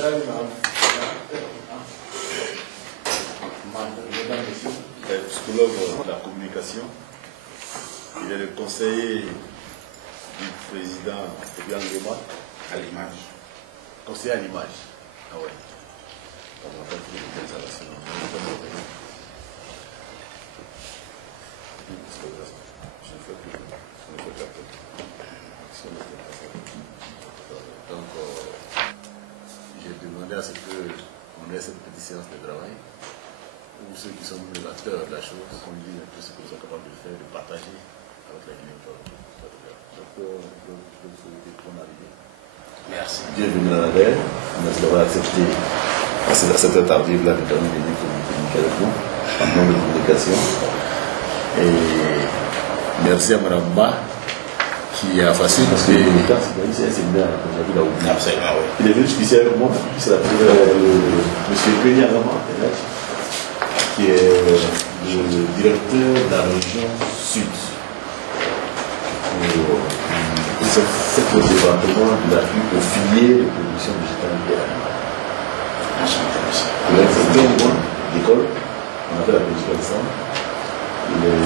Psychologue de la communication. Il est le conseiller du président Ebian Lema à l'image. Conseiller à l'image. Ah ouais. Donc, j'ai demandé à ce qu'on ait cette petite séance de travail où ceux qui sont les acteurs de la chose, qu'on dise un peu ce que nous sommes capables de faire, de partager avec la Guinée-Équatoriale. Donc, je vous souhaite bonne arrivée. Merci. Bienvenue à la DER. Merci d'avoir accepté à cette heure tardive-là de venir communiquer avec nous, en nom de communication. Et merci à Mme Ba qui a facilité parce que c'est un séminaire que j'avais là où. Absolument, oui. Il est venu jusqu'ici avec moi, c'est la première M. Péni Agama, qui est le directeur de la région sud. C'est le département de l'appui aux filières de production végétale et animale. Il a fait 2 mois d'école, on a fait la politique ensemble. Il est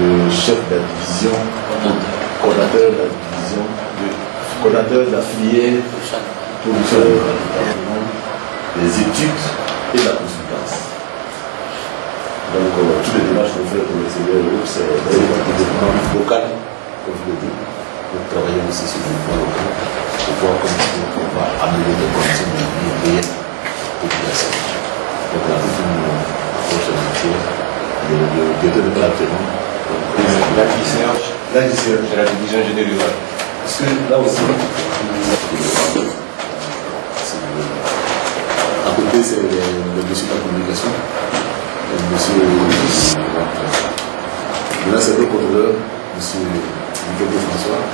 le chef de la division, coordinateur de la division, coordinateur de la filière de production animale, des études et de la consultance. Donc, tous les démarches qu'on fait pour le CVE, c'est le développement local, comme je le dis, pour travailler aussi sur le développement local, pour voir comment on va améliorer les conditions de vie réelles de la population. Donc, on a toute une approche entière. Le directeur de l'entraînement. La DICER de la division générale. Parce que là aussi, à côté, c'est le dossier de la communication. Monsieur, là c'est le contrôleur, monsieur Nicolas François,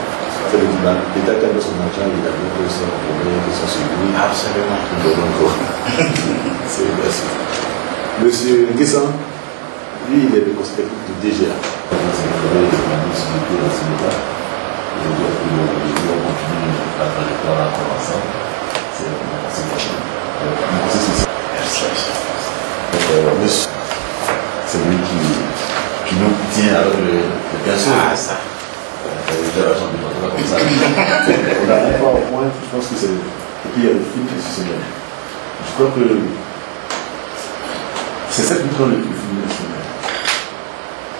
fait l'État qui a son argent, il a bien que son problème, que son suivi. Absolument. C'est merci. Monsieur Guessan, lui il est le conseiller technique du DGA. C'est le collègue de la municipalité dans ce État. Aujourd'hui, on continue la trajectoire à commencer. C'est important. Merci. Monsieur. C'est lui qui nous tient avec le bien sûr. Ah, ça. Comme ça. On n'arrive pas au point, je pense que c'est. Et puis il y a le film institutionnel. Je crois que c'est ça qui prend le film institutionnel.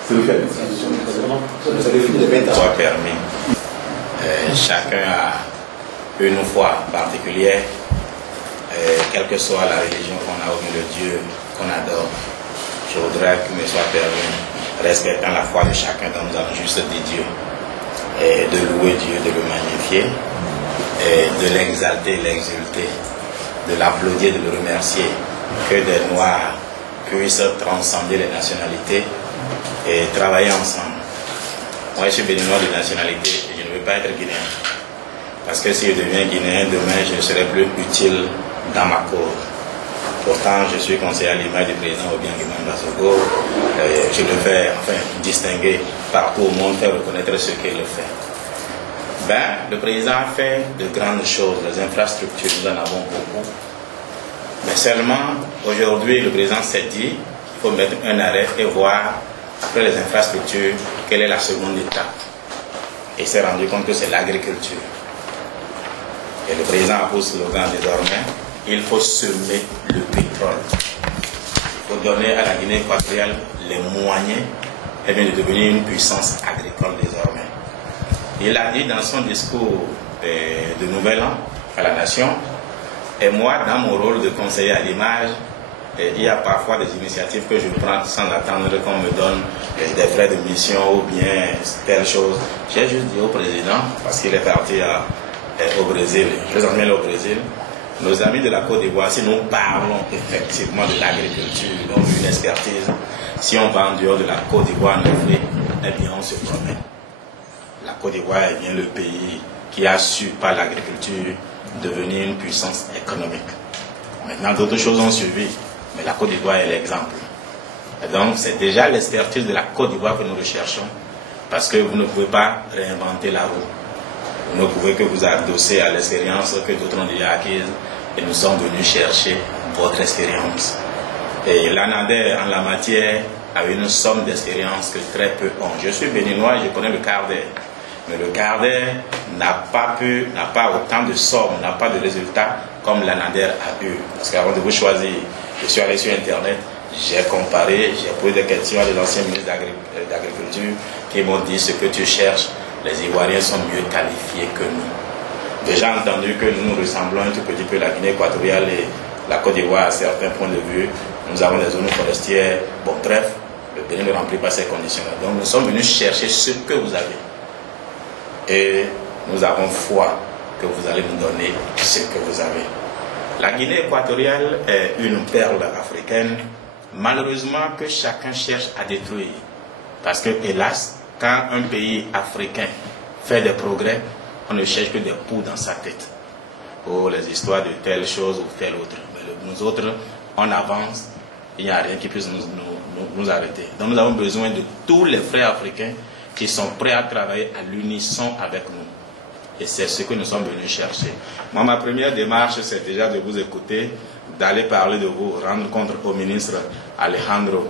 C'est lequel? C'est le film de soit permis. Chacun a une foi particulière, quelle que soit la religion qu'on a ou le Dieu qu'on adore. Je voudrais qu'il me soit permis, respectant la foi de chacun, dont nous allons juste dire Dieu, et de louer Dieu, de le magnifier, et de l'exalter, l'exulter, de l'applaudir, de le remercier, que des Noirs puissent transcender les nationalités et travailler ensemble. Moi, je suis béninois de nationalité et je ne veux pas être guinéen. Parce que si je deviens guinéen, demain, je ne serai plus utile dans ma cause. Pourtant, je suis conseiller à l'image du président Obiang Nguema Mbasogo. Je le fais, enfin, distinguer partout au monde, faire reconnaître ce qu'il fait. Le président a fait de grandes choses, les infrastructures, nous en avons beaucoup. Mais seulement, aujourd'hui, le président s'est dit qu'il faut mettre un arrêt et voir, après les infrastructures, quelle est la seconde étape. Et il s'est rendu compte que c'est l'agriculture. Et le président a pour slogan désormais, il faut semer le pétrole. Il faut donner à la Guinée équatoriale les moyens de devenir une puissance agricole désormais. Il a dit dans son discours de Nouvel An à la Nation, et moi, dans mon rôle de conseiller à l'image, il y a parfois des initiatives que je prends sans attendre qu'on me donne des frais de mission ou bien telle chose. J'ai juste dit au président, parce qu'il est parti au Brésil, je suis emmené au Brésil. Nos amis de la Côte d'Ivoire, si nous parlons effectivement de l'agriculture, donc une expertise, si on va en dehors de la Côte d'Ivoire en Afrique, eh bien on se promène. La Côte d'Ivoire est bien le pays qui a su, par l'agriculture, devenir une puissance économique. Maintenant, d'autres choses ont suivi, mais la Côte d'Ivoire est l'exemple. Et donc, c'est déjà l'expertise de la Côte d'Ivoire que nous recherchons, parce que vous ne pouvez pas réinventer la roue. Vous ne pouvez que vous adosser à l'expérience que d'autres ont déjà acquise et nous sommes venus chercher votre expérience. Et l'ANADER, en la matière, a une somme d'expérience que très peu ont. Je suis béninois, je connais le CARDER. Mais le CARDER n'a pas autant de sommes, n'a pas de résultats comme l'ANADER a eu. Parce qu'avant de vous choisir, je suis allé sur Internet, j'ai comparé, j'ai posé des questions à des anciens ministres d'Agriculture qui m'ont dit ce que tu cherches, les Ivoiriens sont mieux qualifiés que nous. Déjà entendu que nous ressemblons un tout petit peu à la Guinée équatoriale et la Côte d'Ivoire à certains points de vue. Nous avons des zones forestières. Bon, bref, le Bénin ne remplit pas ces conditions-là. Donc nous sommes venus chercher ce que vous avez. Et nous avons foi que vous allez nous donner ce que vous avez. La Guinée équatoriale est une perle africaine, malheureusement que chacun cherche à détruire. Parce que, hélas, quand un pays africain fait des progrès, on ne cherche que des poux dans sa tête. Oh, les histoires de telle chose ou telle autre. Mais nous autres, on avance, il n'y a rien qui puisse nous arrêter. Donc nous avons besoin de tous les frères africains qui sont prêts à travailler à l'unisson avec nous. Et c'est ce que nous sommes venus chercher. Moi, ma première démarche, c'est déjà de vous écouter, d'aller parler de vous, rendre compte au ministre Alejandro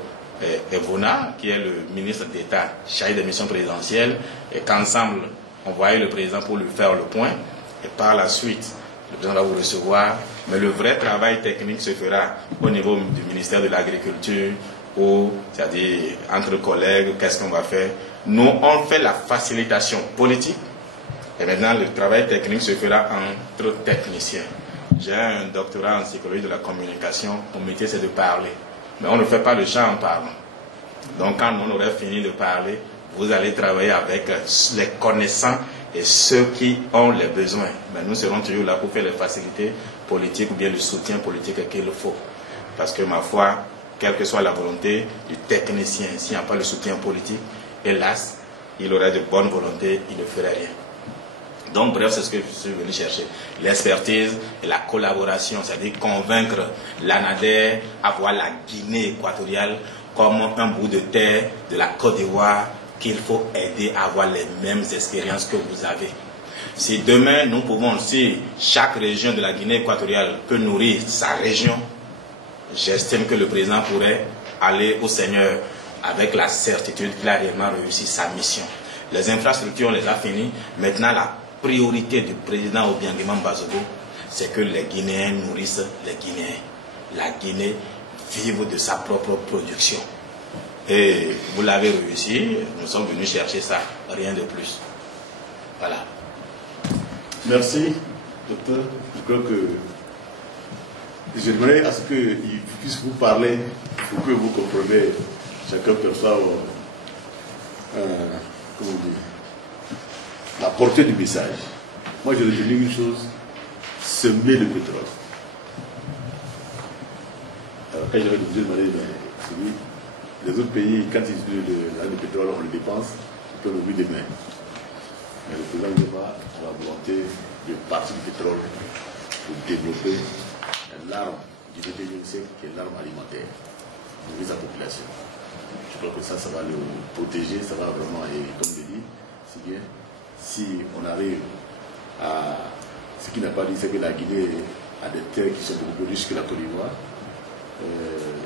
Evona, qui est le ministre d'État chargé des missions présidentielles, et qu'ensemble, on voyait le président pour lui faire le point. Et par la suite, le président va vous recevoir. Mais le vrai travail technique se fera au niveau du ministère de l'Agriculture, ou, c'est-à-dire entre collègues, qu'est-ce qu'on va faire. Nous, on fait la facilitation politique. Et maintenant, le travail technique se fera entre techniciens. J'ai un doctorat en psychologie de la communication. Mon métier, c'est de parler. Mais on ne fait pas le chant en parlant. Donc, quand on aurait fini de parler, vous allez travailler avec les connaissants et ceux qui ont les besoins. Mais nous serons toujours là pour faire les facilités politiques ou bien le soutien politique qu'il faut. Parce que, ma foi, quelle que soit la volonté du technicien, s'il n'y a pas le soutien politique, hélas, il aurait de bonnes volontés, il ne ferait rien. Donc, bref, c'est ce que je suis venu chercher. L'expertise et la collaboration, c'est-à-dire convaincre l'ANADER à voir la Guinée équatoriale comme un bout de terre de la Côte d'Ivoire qu'il faut aider à avoir les mêmes expériences que vous avez. Si demain, nous pouvons, si chaque région de la Guinée équatoriale peut nourrir sa région, j'estime que le président pourrait aller au Seigneur avec la certitude qu'il a réellement réussi sa mission. Les infrastructures, on les a finies. Maintenant, la priorité du président Obiangema Mbazogo, c'est que les Guinéens nourrissent les Guinéens. La Guinée vive de sa propre production. Et vous l'avez réussi, nous sommes venus chercher ça, rien de plus. Voilà. Merci, docteur. Je crois que j'aimerais à ce qu'il puisse vous parler pour que vous compreniez, chacun perçoive comment dire, la portée du message. Moi, j'ai retenu une chose, semer le pétrole. Alors, quand j'avais demandé, mais les autres pays, quand ils utilisent le pétrole, on le dépense, ils peuvent l'ouvrir demain. Mais le président Zema a la volonté de partir du pétrole pour développer l'arme du 21e siècle qui est l'arme alimentaire, nourrir sa population. Je crois que ça va le protéger, ça va vraiment, et comme je dis, c'est bien. Si on arrive à... Ce qu'il n'a pas dit, c'est que la Guinée a des terres qui sont beaucoup plus riches que la Côte d'Ivoire.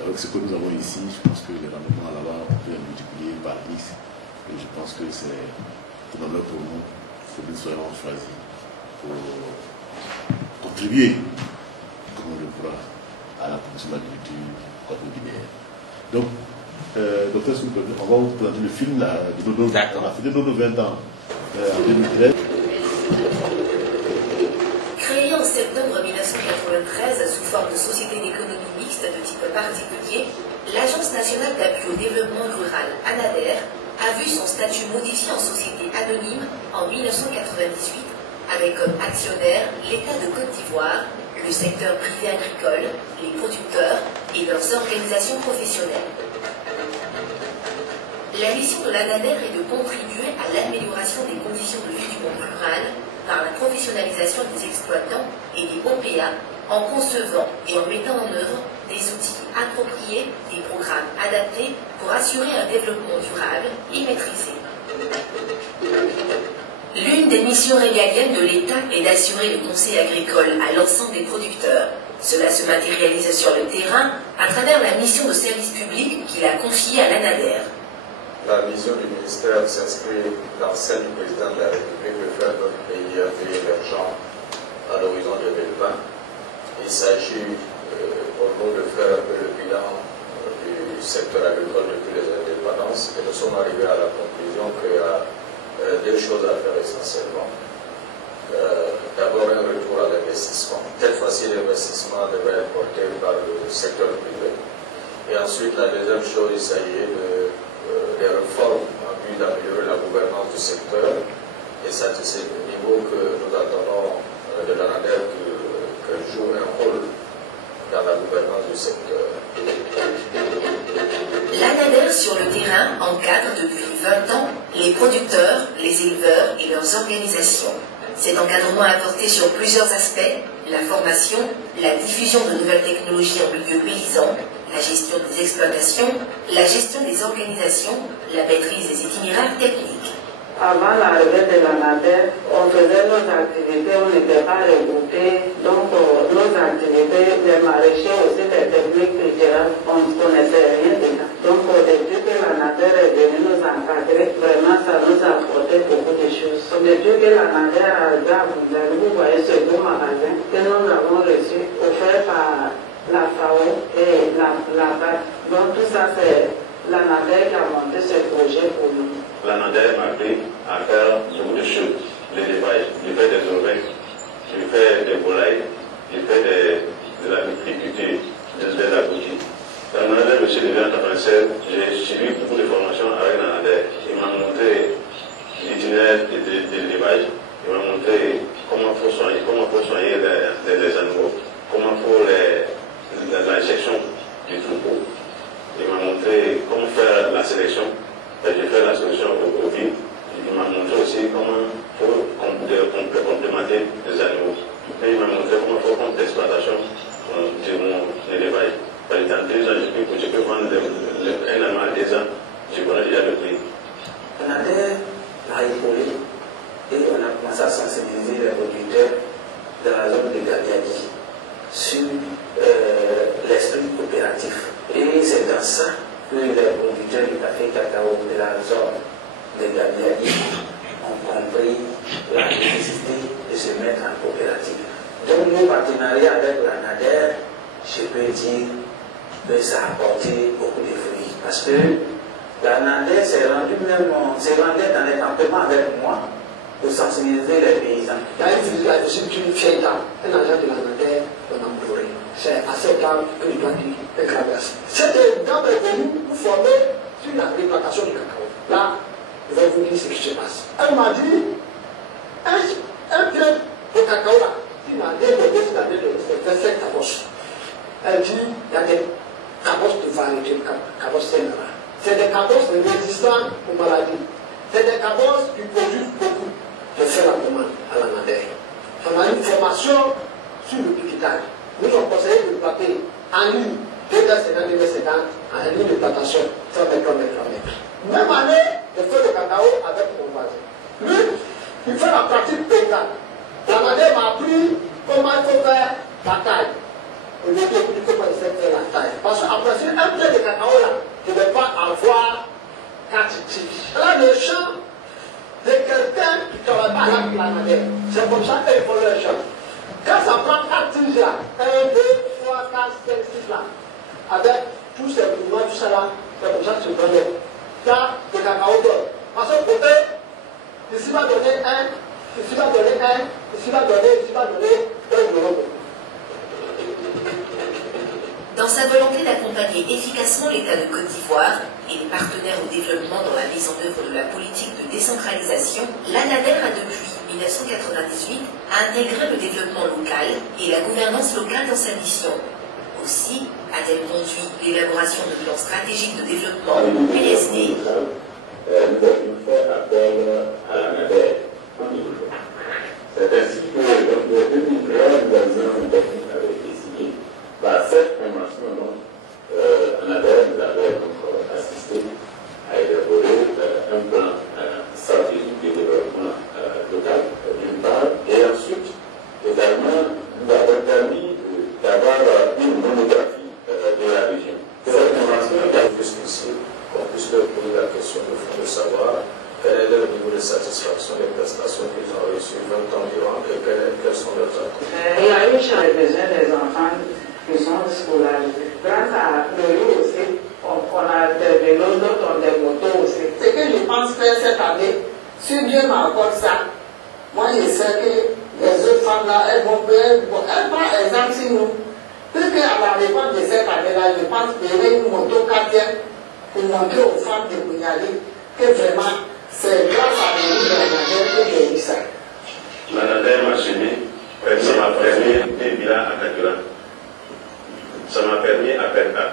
Avec ce que nous avons ici, je pense que les rendements là-bas, on peut les multiplier par 10. Et je pense que c'est un honneur pour nous, que nous soyons choisis pour contribuer, comme on le fera, à la production de l'agriculture guinéenne. Donc, docteur, on va vous présenter le film là, de nos 20 ans en 2013. Créée en septembre 1993 sous forme de société d'économie mixte de type particulier, l'Agence nationale d'appui au développement rural, ANADER, a vu son statut modifié en société anonyme en 1998, avec comme actionnaires l'État de Côte d'Ivoire, le secteur privé agricole, les producteurs et leurs organisations professionnelles. La mission de l'ANADER est de contribuer à l'amélioration des conditions de vie du monde rural par la professionnalisation des exploitants et des OPA en concevant et en mettant en œuvre des outils appropriés, des programmes adaptés pour assurer un développement durable et maîtrisé. L'une des missions régaliennes de l'État est d'assurer le conseil agricole à l'ensemble des producteurs Cela se matérialise sur le terrain à travers la mission de service public qu'il a confiée à l'ANADER. La mission du ministère s'inscrit dans celle du président de la République de faire notre pays un pays émergent à l'horizon 2020. Il s'agit pour nous de faire un peu le bilan du secteur agricole depuis les indépendances et nous sommes arrivés à la conclusion qu'il y a deux choses à faire essentiellement. D'abord un retour à l'investissement. Cette fois-ci, l'investissement devrait être porté par le secteur privé. Et ensuite, la deuxième chose, il s'agit des réformes en vue d'améliorer la gouvernance du secteur. Et c'est à ce niveau que nous attendons de l'ANADER qu'elle joue un rôle dans la gouvernance du secteur. L'ANADER sur le terrain encadre depuis 20 ans les producteurs, les éleveurs et leurs organisations. Cet encadrement a porté sur plusieurs aspects: la formation, la diffusion de nouvelles technologies en milieu paysan, la gestion des exploitations, la gestion des organisations, la maîtrise des itinéraires techniques. Avant l'arrivée de l'ANADER, on faisait nos activités, on n'était pas regroupés. Donc nos activités, les maraîchers aussi, les techniques culturelles, on ne connaissait rien de ça. Donc depuis que l'ANADER est venue nous encadrer, vraiment ça nous a apporté beaucoup de choses. Depuis que l'ANADER a arrivé à Boundari, vous voyez ce beau magasin que nous avons reçu, offert par la FAO et la BAC. Donc tout ça, c'est l'ANADER qui a monté ce projet pour nous. L'ANADER m'a appris à faire beaucoup de choses. L'élevage, je fais des oreilles, je fais des volailles, je fais de la viticulture, de la boutique. L'ANADER, je suis devenu en 96, j'ai suivi beaucoup de formations avec l'ANADER. Il m'a montré l'itinéraire de l'élevage, il m'a montré comment il faut soigner les animaux, comment il faut la gestion du troupeau. Il m'a montré comment faire la sélection. J'ai fait la solution au vide. Il m'a montré aussi comment il faut complémenter les animaux. Et il m'a montré comment il faut prendre l'exploitation de mon élevage. Par exemple, 2 ans, je peux vendre un animal à 2 ans, je connais déjà le prix. l'ANADER a épaulé et on a commencé à sensibiliser les producteurs de la zone de Gadiadi sur l'esprit coopératif. Et c'est dans ça que les producteurs du café cacao de la zone de Gadiadi ont compris la nécessité de se mettre en coopérative. Donc nos partenariats avec l'ANADER, je peux dire que ça a apporté beaucoup de fruits. Parce que l'ANADER s'est rendu dans les campements avec moi pour sensibiliser les paysans. Il y a une filière aussi d'une vieille dame, un agent de l'ANADER qu'on a imploré. C'est à cette dame que je dois dire un grand merci. Cette dame est venue nous former sur la replantation du cacao. Là, je vais vous dire ce qui se passe. Elle m'a dit, un bien de cacao là, il m'a dit, c'est 25 cabosses. Elle dit, il y a des cabosses de variété, cabosses sénérales. C'est des cabosses résistants aux maladies. C'est des cabosses qui produisent beaucoup. Je fais la demande à l'ANADER. On a une formation sur le piquetage. Nous avons conseillé de planter en ligne, 250, en ligne de plantation, 100 mètres, 100 mètres. Même année, je fais le cacao avec mon voisin. Lui, il fait la pratique paysanne. L'ANADER m'a appris comment il faut faire la taille. Au lieu de comment il sait faire la taille. Parce qu'après, si un pied de cacao là, je ne vais pas avoir 4 tiges. Là, le champ de quelqu'un qui ne travaille pas avec l'ANADER. C'est comme ça qu'il faut le champ. Quand ça prend 4 tiges là, 1, 2, 3, 4, 5, 6 là, avec tous ces mouvements, tout ça là, c'est comme ça que se donne. Là, le cacao donne. Parce que côté, ici va donner 1, ici va donner 1, ici va donner 1 euro. Dans sa volonté d'accompagner efficacement l'État de Côte d'Ivoire et les partenaires au développement dans la mise en œuvre de la politique de décentralisation, l'ANADER a depuis 1998 intégré le développement local et la gouvernance locale dans sa mission. Aussi a-t-elle conduit l'élaboration de plans stratégiques de développement PSD. Nous avons fait appel à l'ANADER. C'est ainsi que en 2013, nous avions décidé par cette convention, l'ANADER nous avait assisté à élaborer un plan stratégique de développement local, d'une part, et ensuite, également, nous avons permis d'avoir une monographie de la région. Cette convention Jusqu'ici, qu'on puisse leur poser la question de savoir quel est leur niveau de satisfaction des prestations qu'ils ont reçues 20 ans durant et quels sont leurs attentes. Il y a eu chez les besoins des enfants qui sont scolarisés. Grâce à l'euro aussi, on a des vélos, d'autres ont des motos aussi. Ce que je pense faire cette année, si Dieu m'accorde ça, moi je sais que les autres femmes là, elles vont prendre exemple sur nous. Puisque à la réponse de cette année-là, je pense qu'il y aurait une moto 4e pour montrer aux femmes de Bougnali que vraiment c'est grâce à nous de la manière que j'ai eu ça. L'Anader m'a suivi, ça m'a permis des villas à Kadura. Ça m'a permis à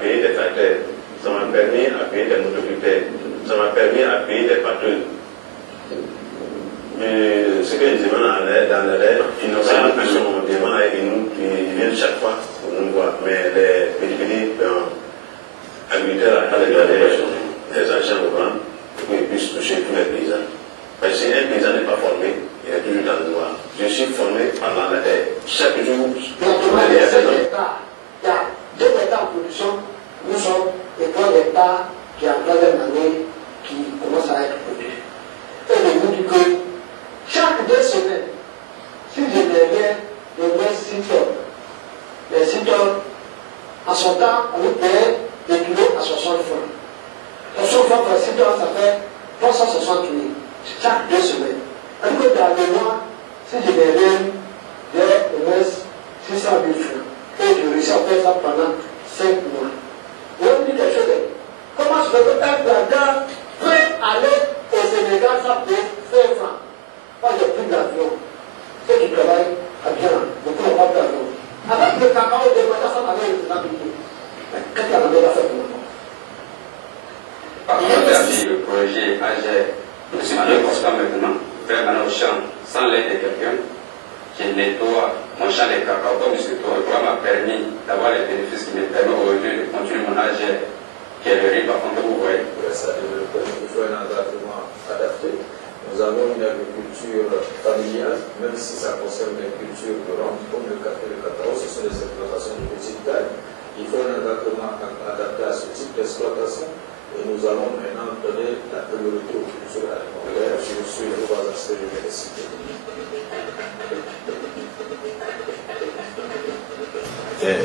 payer des tracteurs. Ça m'a permis à payer des motoculteurs. Ça m'a permis à payer des patrouilles. Mais ce que je demande dans l'air, ils n'ont pas l'impression qu'on demande avec nous, ils viennent chaque fois pour nous voir. Mais les petits agriculteurs à les agents au vent pour qu'ils puissent toucher tous les paysans. Parce que si un paysan n'est pas formé, il est toujours dans le noir. Je suis formé pendant la terre. Chaque jour, il y a 2 hectares en production. Nous sommes les 3 hectares qui en 3e année qui commencent à être produits. Et je vous dis que chaque 2 semaines, si je devais donner 6 tonnes, les 6 tonnes, en son temps, on nous paye des kilos à 60 francs. 60 francs pour 6 tonnes, ça fait 360 000 chaque 2 semaines. Un peu dans le mois, si je devais, il reste 600 000 francs. Et je réussis à faire ça pendant 5 mois. Vous me dites quelque chose. Comment je peux un planteur peut aller au Sénégal sans payer 5 francs? Moi, j'ai pris l'avion. Ceux qui travaillent à bien, beaucoup n'ont pas d'avion. Avec le cacao, les moyens sont allés aux États-Unis. Mais qu'est-ce qu'il y a dans le fait pour nous? Par contre, le projet AGER, je suis allé constant maintenant, faire maintenant au champ, sans l'aide de quelqu'un, qui nettoie mon champ de cacao comme je suis tout. Le programme m'a permis d'avoir les bénéfices qui me permettent aujourd'hui de continuer mon AGER, qui est le riz par contre que vous voyez. Ça développe, il faut un encadrement adapté. Nous avons une agriculture familiale, même si ça concerne les cultures de rente, comme le café et le cacao, ce sont des exploitations de petite taille. Il faut un encadrement adapté à ce type d'exploitation. Et nous allons maintenant donner la priorité aux cultures alimentaires sur les 3 aspects de l'université.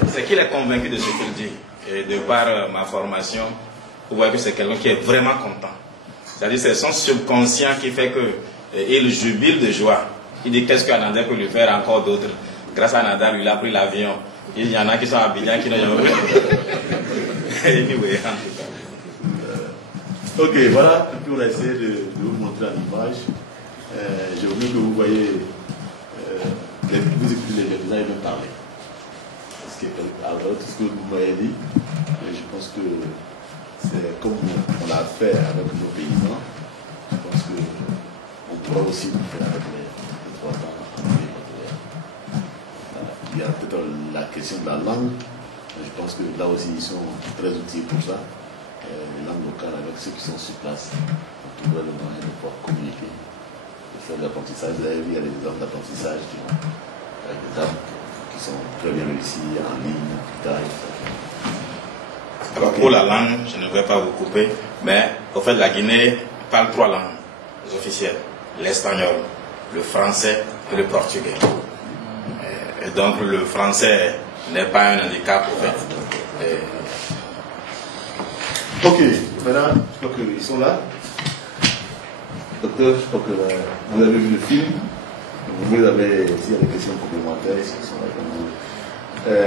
C'est qu'il est convaincu de ce qu'il dit. Et de par ma formation, vous voyez que c'est quelqu'un qui est vraiment content. C'est-à-dire c'est son subconscient qui fait qu'il jubile de joie. Il dit qu'est-ce qu'Anader peut lui faire encore d'autre. Grâce à Anader, il a pris l'avion. Il y en a qui sont à Abidjan qui n'ont jamais vu. Ok, voilà, et puis on a essayé de vous montrer en image. J'ai voulu que vous voyez, vous écoutez les gens, ils vont parler. Parce que, alors, tout ce que vous m'avez dit, je pense que c'est comme on l'a fait avec nos paysans, je pense qu'on pourra aussi le faire avec les 3 ans en équatorial. Il y a peut-être la question de la langue, mais je pense que là aussi ils sont très utiles pour ça. Les langues locales avec ceux qui sont sur place, on trouverait le moyen de pouvoir communiquer, de faire de l'apprentissage. Vous avez vu, il y a des exemples d'apprentissage avec des dames qui sont très bien réussis en ligne, plus tard, etc. Alors pour la langue, je ne vais pas vous couper, mais au fait la Guinée parle 3 langues officielles, l'espagnol, le français et le portugais. Et donc le français n'est pas un handicap au fait. Ok, maintenant, je crois qu'ils sont là. Docteur, je crois que vous avez vu le film. Vous avez, s'il y a des questions complémentaires, ils sont là comme vous.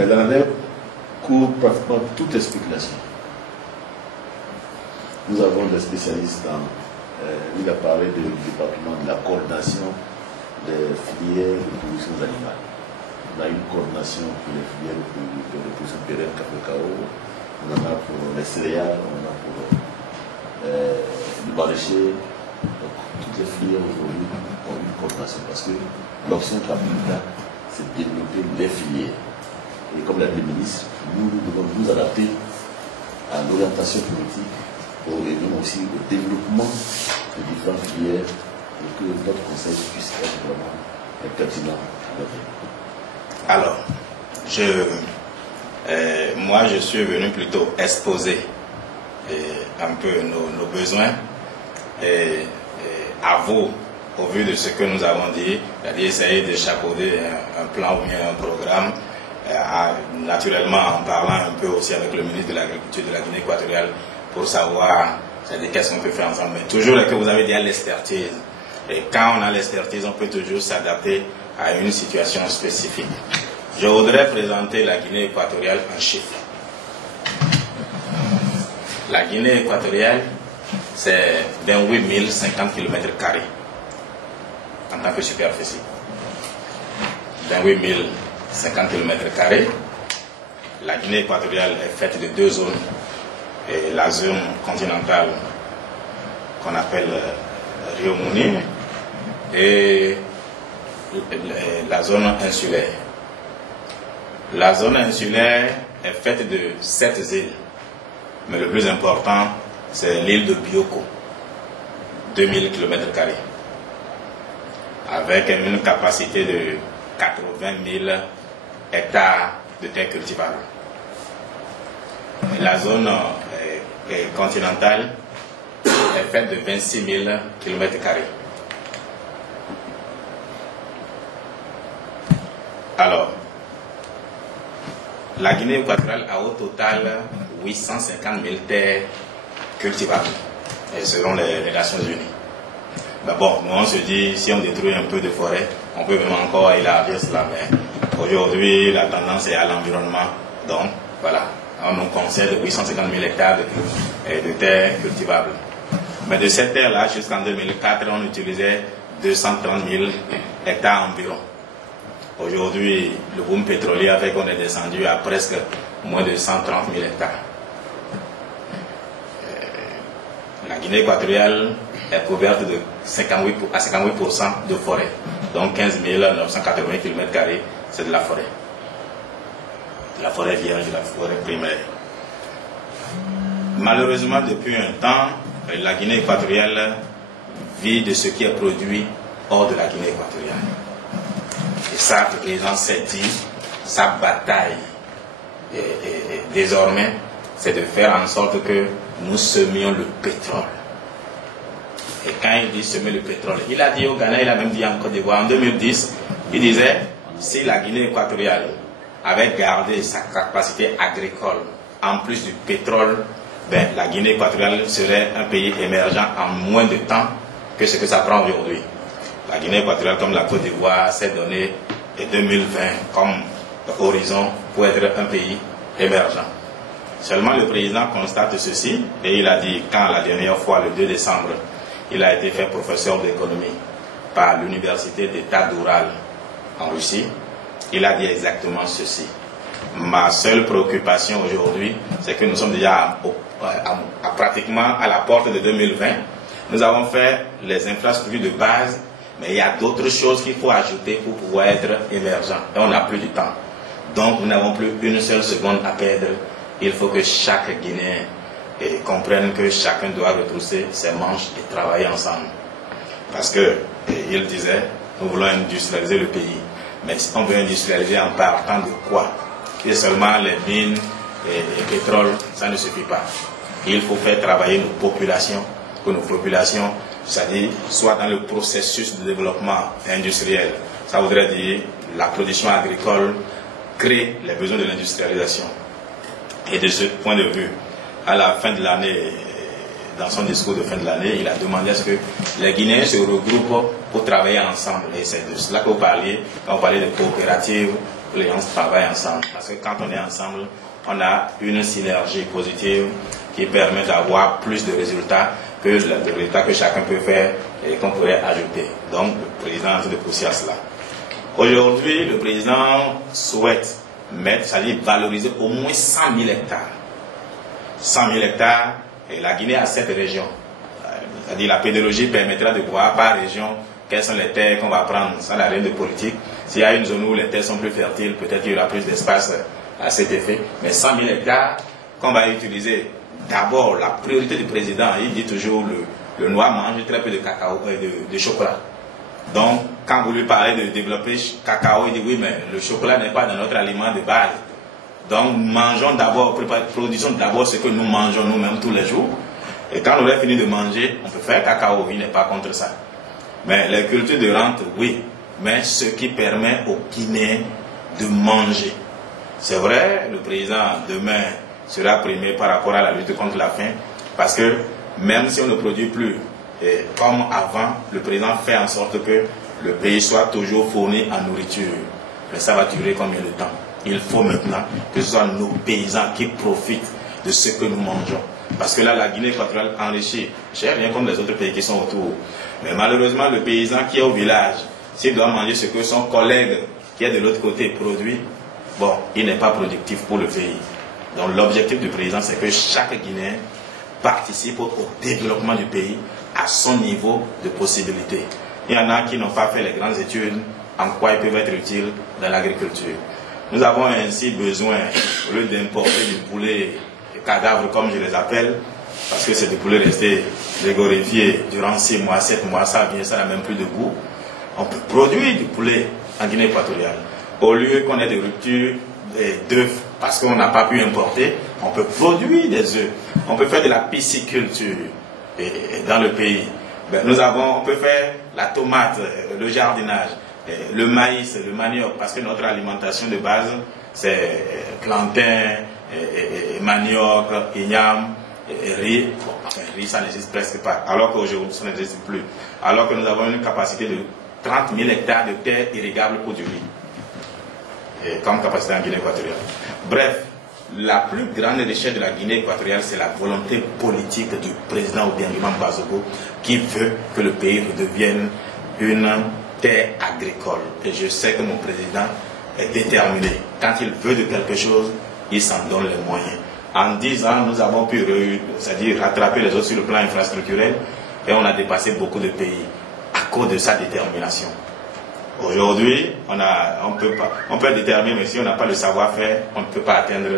L'ANADER couvre pratiquement toutes les spéculations. Nous avons des spécialistes dans. Il a parlé du département de la coordination des filières de production animale. On a une coordination pour les filières de production pérenne, cacao. On en a pour les céréales, on en a pour le maraîcher. Donc, toutes les filières aujourd'hui ont une coordination parce que l'option capitale, c'est de développer les filières. Et comme l'a dit le ministre, nous devons nous adapter à l'orientation politique et même aussi au développement de différentes filières pour que notre conseil puisse être vraiment pertinent. Alors, Moi, je suis venu plutôt exposer un peu nos besoins et à vous, au vu de ce que nous avons dit, c'est-à-dire essayer d'échafauder un plan ou bien un programme, naturellement en parlant un peu aussi avec le ministre de l'Agriculture de la Guinée équatoriale pour savoir qu'est-ce qu'on peut faire ensemble. Mais toujours que vous avez dit à l'expertise. Et quand on a l'expertise, on peut toujours s'adapter à une situation spécifique. Je voudrais présenter la Guinée équatoriale en chiffres. La Guinée équatoriale, c'est 28 050 km² en tant que superficie. 28 050 km². La Guinée équatoriale est faite de deux zones. Et la zone continentale qu'on appelle Rio Muni et la zone insulaire. La zone insulaire est faite de 7 îles. Mais le plus important, c'est l'île de Bioko, 2000 km², avec une capacité de 80 000 hectares de terres cultivables. La zone continentale est faite de 26 000 km². Alors, la Guinée équatoriale a au total 850 000 terres cultivables, et selon les Nations Unies. Ben bon, nous on se dit, si on détruit un peu de forêt, on peut même encore élargir cela, mais aujourd'hui la tendance est à l'environnement, donc voilà, on nous concède 850 000 hectares de terres cultivables. Mais de cette terre-là, jusqu'en 2004, on utilisait 230 000 hectares environ. Aujourd'hui, le boom pétrolier a fait qu'on est descendu à presque moins de 130 000 hectares. La Guinée équatoriale est couverte de 58 à 58% de forêt. Donc 15 980 km², c'est de la forêt. De la forêt vierge, de la forêt primaire. Malheureusement, depuis un temps, la Guinée équatoriale vit de ce qui est produit hors de la Guinée équatoriale. Et ça, le président s'est dit, sa bataille désormais, c'est de faire en sorte que nous semions le pétrole. Et quand il dit semer le pétrole, il a dit au Ghana, il a même dit en Côte d'Ivoire, en 2010, il disait, si la Guinée équatoriale avait gardé sa capacité agricole, en plus du pétrole, ben, la Guinée équatoriale serait un pays émergent en moins de temps que ce que ça prend aujourd'hui. La Guinée équatoriale, comme la Côte d'Ivoire, s'est donné 2020 comme horizon pour être un pays émergent. Seulement le président constate ceci, et il a dit, quand la dernière fois, le 2 décembre, il a été fait professeur d'économie par l'université d'État d'Oural en Russie, il a dit exactement ceci. Ma seule préoccupation aujourd'hui, c'est que nous sommes déjà pratiquement à la porte de 2020. Nous avons fait les infrastructures de base, mais il y a d'autres choses qu'il faut ajouter pour pouvoir être émergent. Et on n'a plus du temps. Donc nous n'avons plus une seule seconde à perdre. Il faut que chaque Guinéen comprenne que chacun doit retrousser ses manches et travailler ensemble. Parce que, il disait, nous voulons industrialiser le pays. Mais si on veut industrialiser en partant de quoi? Et seulement les mines et pétrole, ça ne suffit pas. Il faut faire travailler nos populations, que nos populations, c'est-à-dire, soient dans le processus de développement industriel. Ça voudrait dire la production agricole crée les besoins de l'industrialisation. Et de ce point de vue, à la fin de l'année, dans son discours de fin de l'année, il a demandé à ce que les Guinéens se regroupent pour travailler ensemble. Et c'est de cela que vous parliez, quand vous parlez de coopérative, où les gens travaillent ensemble. Parce que quand on est ensemble, on a une synergie positive qui permet d'avoir plus de résultats que le résultat que chacun peut faire et qu'on pourrait ajouter. Donc, le président est en train de pousser à cela. Aujourd'hui, le président souhaite mettre, c'est-à-dire valoriser au moins 100 000 hectares. 100 000 hectares, et la Guinée a 7 régions. C'est-à-dire la pédologie permettra de voir par région quelles sont les terres qu'on va prendre. Ça n'a rien de politique. S'il y a une zone où les terres sont plus fertiles, peut-être qu'il y aura plus d'espace à cet effet. Mais 100 000 hectares qu'on va utiliser. D'abord, la priorité du président, il dit toujours le noir mange très peu de cacao et de chocolat. Donc, quand vous lui parlez de développer cacao, il dit oui, mais le chocolat n'est pas dans notre aliment de base. Donc mangeons d'abord, produisons d'abord ce que nous mangeons nous-mêmes tous les jours. Et quand on aurait fini de manger, on peut faire cacao, il n'est pas contre ça. Mais les cultures de rente, oui. Mais ce qui permet aux Guinéens de manger. C'est vrai, le président demain sera primé par rapport à la lutte contre la faim. Parce que même si on ne produit plus comme avant, le président fait en sorte que le pays soit toujours fourni en nourriture. Mais ça va durer combien de temps? Il faut maintenant que ce soit nos paysans qui profitent de ce que nous mangeons. Parce que là, la Guinée équatoriale enrichit, cher bien comme les autres pays qui sont autour. Mais malheureusement, le paysan qui est au village, s'il doit manger ce que son collègue qui est de l'autre côté produit, bon, il n'est pas productif pour le pays. Donc l'objectif du président, c'est que chaque Guinéen participe au développement du pays à son niveau de possibilité. Il y en a qui n'ont pas fait les grandes études en quoi ils peuvent être utiles dans l'agriculture. Nous avons ainsi besoin, au lieu d'importer du poulet cadavre comme je les appelle, parce que c'est des poulets restés frigorifiés durant 6 mois, 7 mois, ça n'a même plus de goût. On peut produire du poulet en Guinée équatoriale. Au lieu qu'on ait des ruptures d'œufs parce qu'on n'a pas pu importer, on peut produire des œufs. On peut faire de la pisciculture dans le pays. On peut faire la tomate, le jardinage, le maïs, le manioc, parce que notre alimentation de base, c'est plantain, manioc, igname, riz. Bon, enfin, riz, ça n'existe presque pas, alors qu'aujourd'hui, ça n'existe plus. Alors que nous avons une capacité de 30 000 hectares de terre irrigable pour du riz, comme capacité en Guinée équatoriale. Bref, la plus grande richesse de la Guinée équatoriale, c'est la volonté politique du président Obiangema Bazogo qui veut que le pays redevienne une terre agricole. Et je sais que mon président est déterminé. Quand il veut de quelque chose, il s'en donne les moyens. En 10 ans, nous avons pu rattraper les autres sur le plan infrastructurel et on a dépassé beaucoup de pays à cause de sa détermination. Aujourd'hui, on peut déterminer, mais si on n'a pas le savoir-faire, on ne peut pas atteindre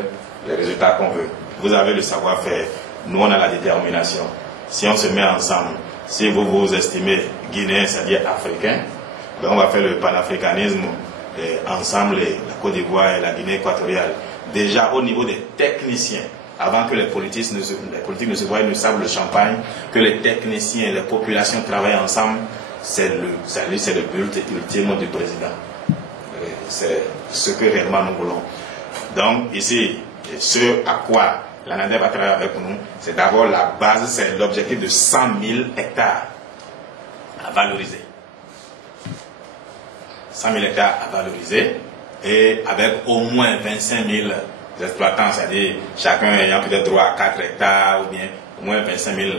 les résultats qu'on veut. Vous avez le savoir-faire, nous on a la détermination. Si on se met ensemble, si vous vous estimez guinéen, c'est-à-dire africain, ben on va faire le panafricanisme ensemble, la Côte d'Ivoire et la Guinée équatoriale. Déjà au niveau des techniciens, avant que les politiques ne se voient, ne savent le champagne, que les techniciens et les populations travaillent ensemble, c'est le but ultime du président. C'est ce que réellement nous voulons. Donc ici, ce à quoi l'ANADER va travailler avec nous, c'est d'abord la base, c'est l'objectif de 100 000 hectares à valoriser. 100 000 hectares à valoriser et avec au moins 25 000 exploitants, c'est-à-dire chacun ayant peut-être droit à 4 hectares ou bien au moins 25 000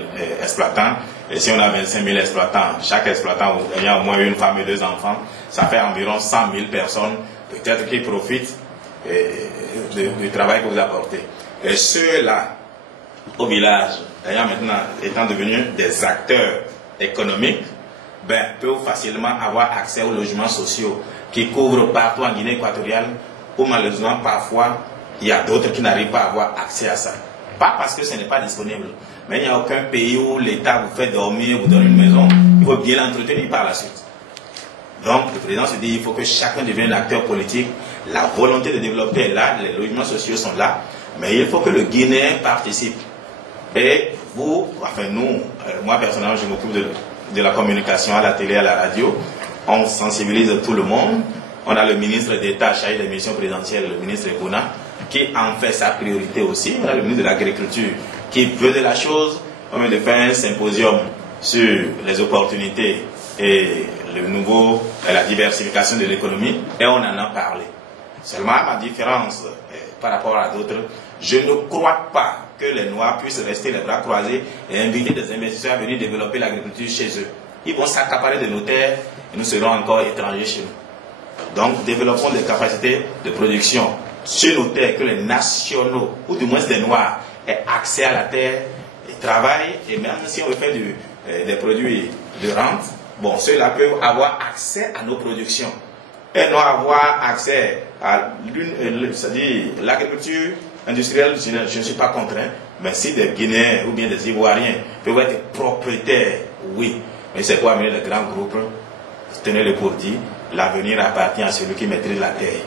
exploitants. Et si on a 25 000 exploitants, chaque exploitant ayant au moins une femme et 2 enfants, ça fait environ 100 000 personnes peut-être qui profitent du travail que vous apportez. Et ceux-là, au village, étant devenus des acteurs économiques, peuvent facilement avoir accès aux logements sociaux qui couvrent partout en Guinée équatoriale, où malheureusement parfois il y a d'autres qui n'arrivent pas à avoir accès à ça. Pas parce que ce n'est pas disponible, mais il n'y a aucun pays où l'État vous fait dormir, vous donne une maison, il faut bien l'entretenir par la suite. Donc le président se dit il faut que chacun devienne un acteur politique, la volonté de développer est là, les logements sociaux sont là, mais il faut que le Guinéen participe. Et vous, enfin nous, moi personnellement je m'occupe de la communication à la télé, à la radio, on sensibilise tout le monde. On a le ministre d'État chargé des missions présidentielles, le ministre Ebouna, qui en fait sa priorité aussi. On a le ministre de l'Agriculture qui veut de la chose. On vient de faire un symposium sur les opportunités et la diversification de l'économie, et on en a parlé. Seulement, ma différence par rapport à d'autres, je ne crois pas que les Noirs puissent rester les bras croisés et inviter des investisseurs à venir développer l'agriculture chez eux. Ils vont s'accaparer de nos terres et nous serons encore étrangers chez nous. Donc, développons des capacités de production sur nos terres, que les nationaux, ou du moins des Noirs, aient accès à la terre, et travaillent, et même si on veut faire des produits de rente, bon, ceux-là peuvent avoir accès à nos productions. Et non avoir accès à c'est-à-dire l'agriculture industrielle, je ne suis pas contraint, mais si des Guinéens ou bien des Ivoiriens peuvent être propriétaires, oui, mais c'est pour amener les grands groupes, tenez-le pour dit, l'avenir appartient à celui qui maîtrise la terre.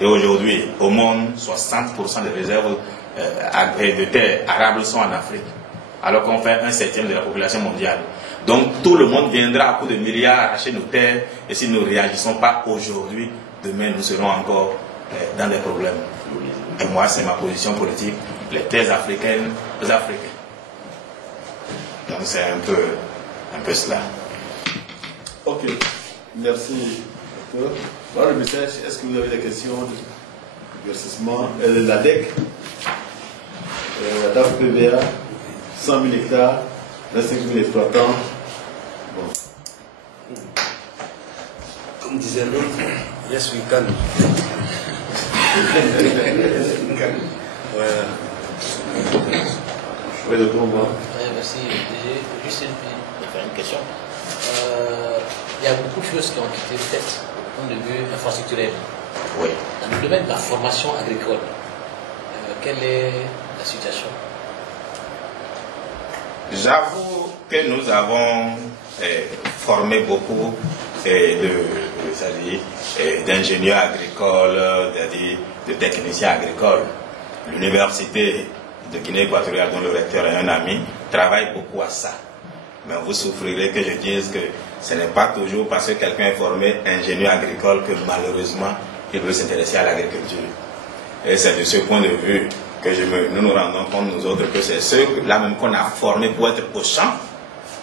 Et aujourd'hui, au monde, 60% des réserves de terres arables sont en Afrique, alors qu'on fait 1/7 de la population mondiale. Donc tout le monde viendra à coup de milliards arracher nos terres, et si nous ne réagissons pas aujourd'hui, demain nous serons encore dans des problèmes. Et moi, c'est ma position politique, les terres africaines aux Africains. Donc c'est un peu cela. Ok, merci. Dans le message, est-ce que vous avez des questions d'éclaircissement? La DEC, la DAF PVA, 100 000 hectares, 25 000 exploitants. Bon. Comme disait l'autre, yes we can. Voilà. Oui, docteur, moi. Merci. Juste une question. Il y a beaucoup de choses qui ont été faites au point de vue infrastructurel. Oui. Dans le domaine de la formation agricole, quelle est la situation? J'avoue que nous avons formé beaucoup d'ingénieurs agricoles, de techniciens agricoles. L'université de Guinée équatoriale, dont le recteur est un ami, travaille beaucoup à ça. Mais vous souffrirez que je dise que ce n'est pas toujours parce que quelqu'un est formé ingénieur agricole que malheureusement il veut s'intéresser à l'agriculture. Et c'est de ce point de vue que nous nous rendons compte, nous autres, que c'est ceux-là même qu'on a formés pour être au champ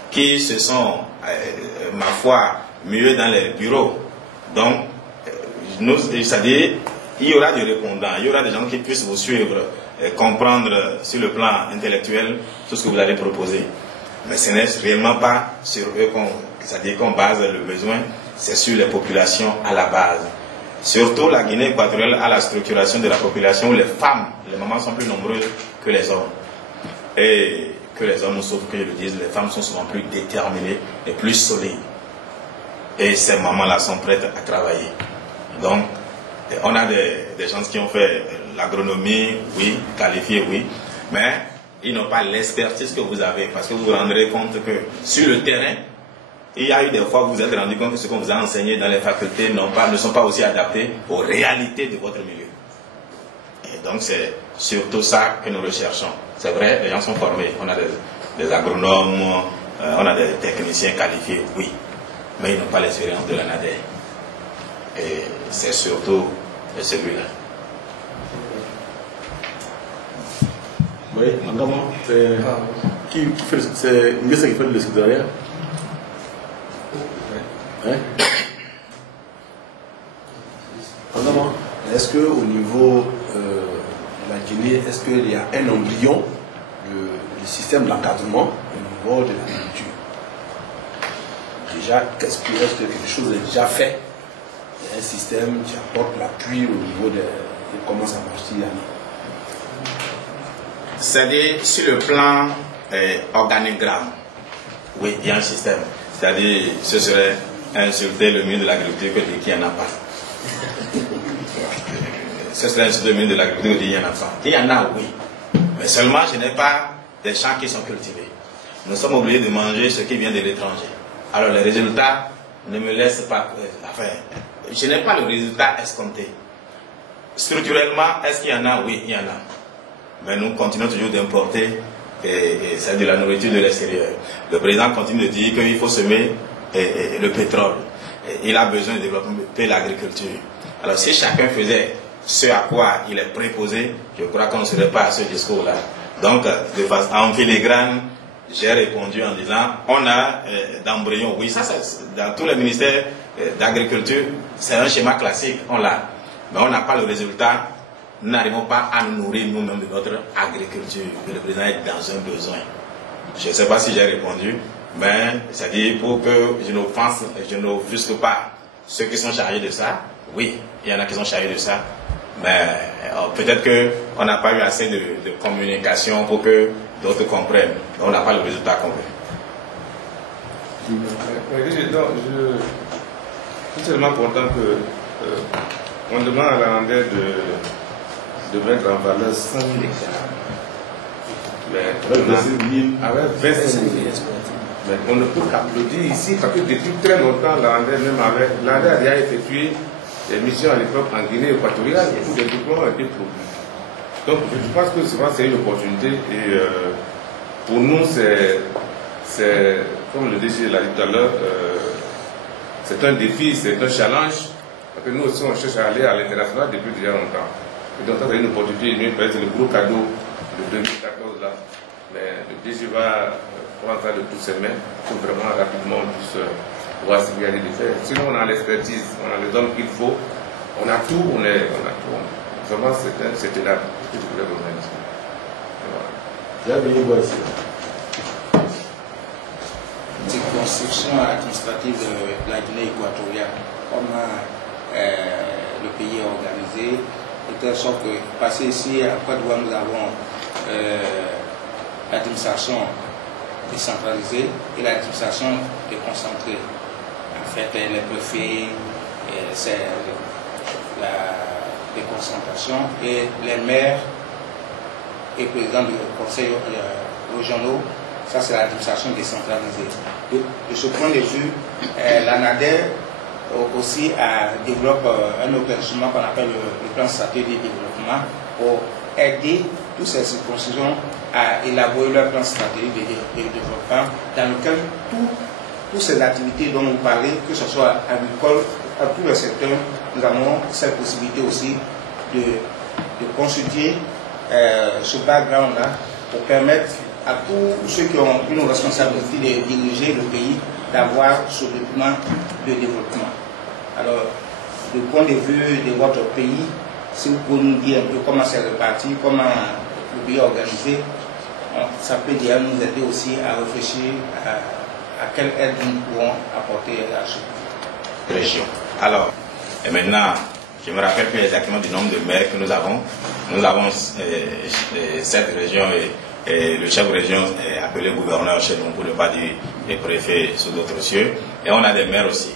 qui se sont, ma foi, mieux dans les bureaux. Donc, c'est-à-dire, il y aura des répondants, il y aura des gens qui puissent vous suivre, comprendre sur le plan intellectuel tout ce que vous allez proposer. Mais ce n'est réellement pas sur eux qu'on base le besoin, c'est sur les populations à la base. Surtout la Guinée équatoriale a la structuration de la population où les femmes, les mamans sont plus nombreuses que les hommes. Et que les hommes, sauf que je le dise, les femmes sont souvent plus déterminées et plus solides. Et ces mamans-là sont prêtes à travailler. Donc, on a des gens qui ont fait l'agronomie, oui, qualifiés, oui, mais ils n'ont pas l'expertise que vous avez, parce que vous vous rendrez compte que sur le terrain, il y a eu des fois où vous vous êtes rendu compte que ce qu'on vous a enseigné dans les facultés ne sont pas aussi adaptés aux réalités de votre milieu. Et donc c'est surtout ça que nous recherchons. C'est vrai, les gens sont formés, on a des agronomes, on a des techniciens qualifiés, oui, mais ils n'ont pas l'expérience de la NADER. Et c'est surtout celui-là. Oui, Angama, qui fait c'est Ngessa qui fait le secrétariat. Hein? Angama, est-ce qu'au niveau de la Guinée, est-ce qu'il y a un embryon du système d'encadrement au niveau de l'agriculture? Déjà, est-ce que quelque chose est déjà fait? Il y a un système qui apporte l'appui au niveau de comment ça marche ici. C'est-à-dire, sur le plan organigramme, oui, il y a un système. C'est-à-dire, ce serait insulter le ministre de l'Agriculture que de dire qu'il n'y en a pas. Ce serait insulter le ministre de l'Agriculture que de dire qu'il n'y en a pas. Il y en a, oui. Mais seulement, je n'ai pas des champs qui sont cultivés. Nous sommes obligés de manger ce qui vient de l'étranger. Alors, les résultats ne me laissent pas... Enfin, je n'ai pas le résultat escompté. Structurellement, est-ce qu'il y en a? Oui, il y en a. Mais nous continuons toujours d'importer c'est de la nourriture de l'extérieur. Le président continue de dire qu'il faut semer le pétrole. Il a besoin de développer l'agriculture. Alors si chacun faisait ce à quoi il est préposé, je crois qu'on ne serait pas à ce discours-là. Donc, de façon en filigrane, j'ai répondu en disant, on a d'embryons. Oui, ça, dans tous les ministères d'agriculture, c'est un schéma classique, on l'a. Mais on n'a pas le résultat. Nous n'arrivons pas à nous nourrir nous-mêmes de notre agriculture. Le président est dans un besoin. Je ne sais pas si j'ai répondu, mais c'est-à-dire pour que je n'offusque pas ceux qui sont chargés de ça. Oui, il y en a qui sont chargés de ça, mais peut-être qu'on n'a pas eu assez de communication pour que d'autres comprennent. On n'a pas le résultat complet. C'est tellement important que on demande à la Landais de mettre en valeur 100 000 hectares. Mais avec 25 000. Mais on ne peut qu'applaudir ici parce que depuis très longtemps, la Landais a déjà effectué les missions à l'époque en Guinée équatoriale, où des diplômes ont été produits. Donc je pense que c'est une opportunité et pour nous c'est comme le DG l'a dit tout à l'heure, c'est un défi, c'est un challenge, parce que nous aussi on cherche à aller à l'international depuis déjà longtemps. Et donc ça c'est une opportunité, peut-être le gros cadeau de 2014 là. Mais le DG va prendre ça de toutes ses mains pour vraiment rapidement on puisse voir ce qu'il y a de faire. Sinon on a l'expertise, on a les hommes qu'il faut, on a tout, on a tout. Vraiment c'était là que je voulais revenir. Voilà. Circonscription administrative de la Guinée équatoriale, comment le pays est organisé, de telle sorte que, parce que ici à Côte d'Ivoire nous avons l'administration décentralisée et l'administration déconcentrée. En fait, les préfets, c'est la déconcentration et les maires et présidents du conseil régionaux, ça c'est l'administration décentralisée. De ce point de vue, l'ANADER aussi développe un autre instrument qu'on appelle le plan stratégique de développement pour aider toutes ces circonscriptions à élaborer leur plan stratégique de développement dans lequel toutes ces activités dont vous parlez, que ce soit agricole, à tous les secteurs, nous avons cette possibilité aussi de consulter ce background-là pour permettre à tous ceux qui ont une responsabilité de diriger le pays d'avoir ce document de développement. Alors, du point de vue de votre pays, si vous pouvez nous dire un peu comment c'est réparti, comment le pays est organisé, ça peut déjà nous aider aussi à réfléchir à quelle aide nous pouvons apporter à ce région. Alors, et maintenant, je me rappelle plus exactement du nombre de maires que nous avons. Nous avons 7 régions et le chef de région est appelé gouverneur chez nous, pour ne pas dire les préfets sous d'autres cieux. Et on a des maires aussi.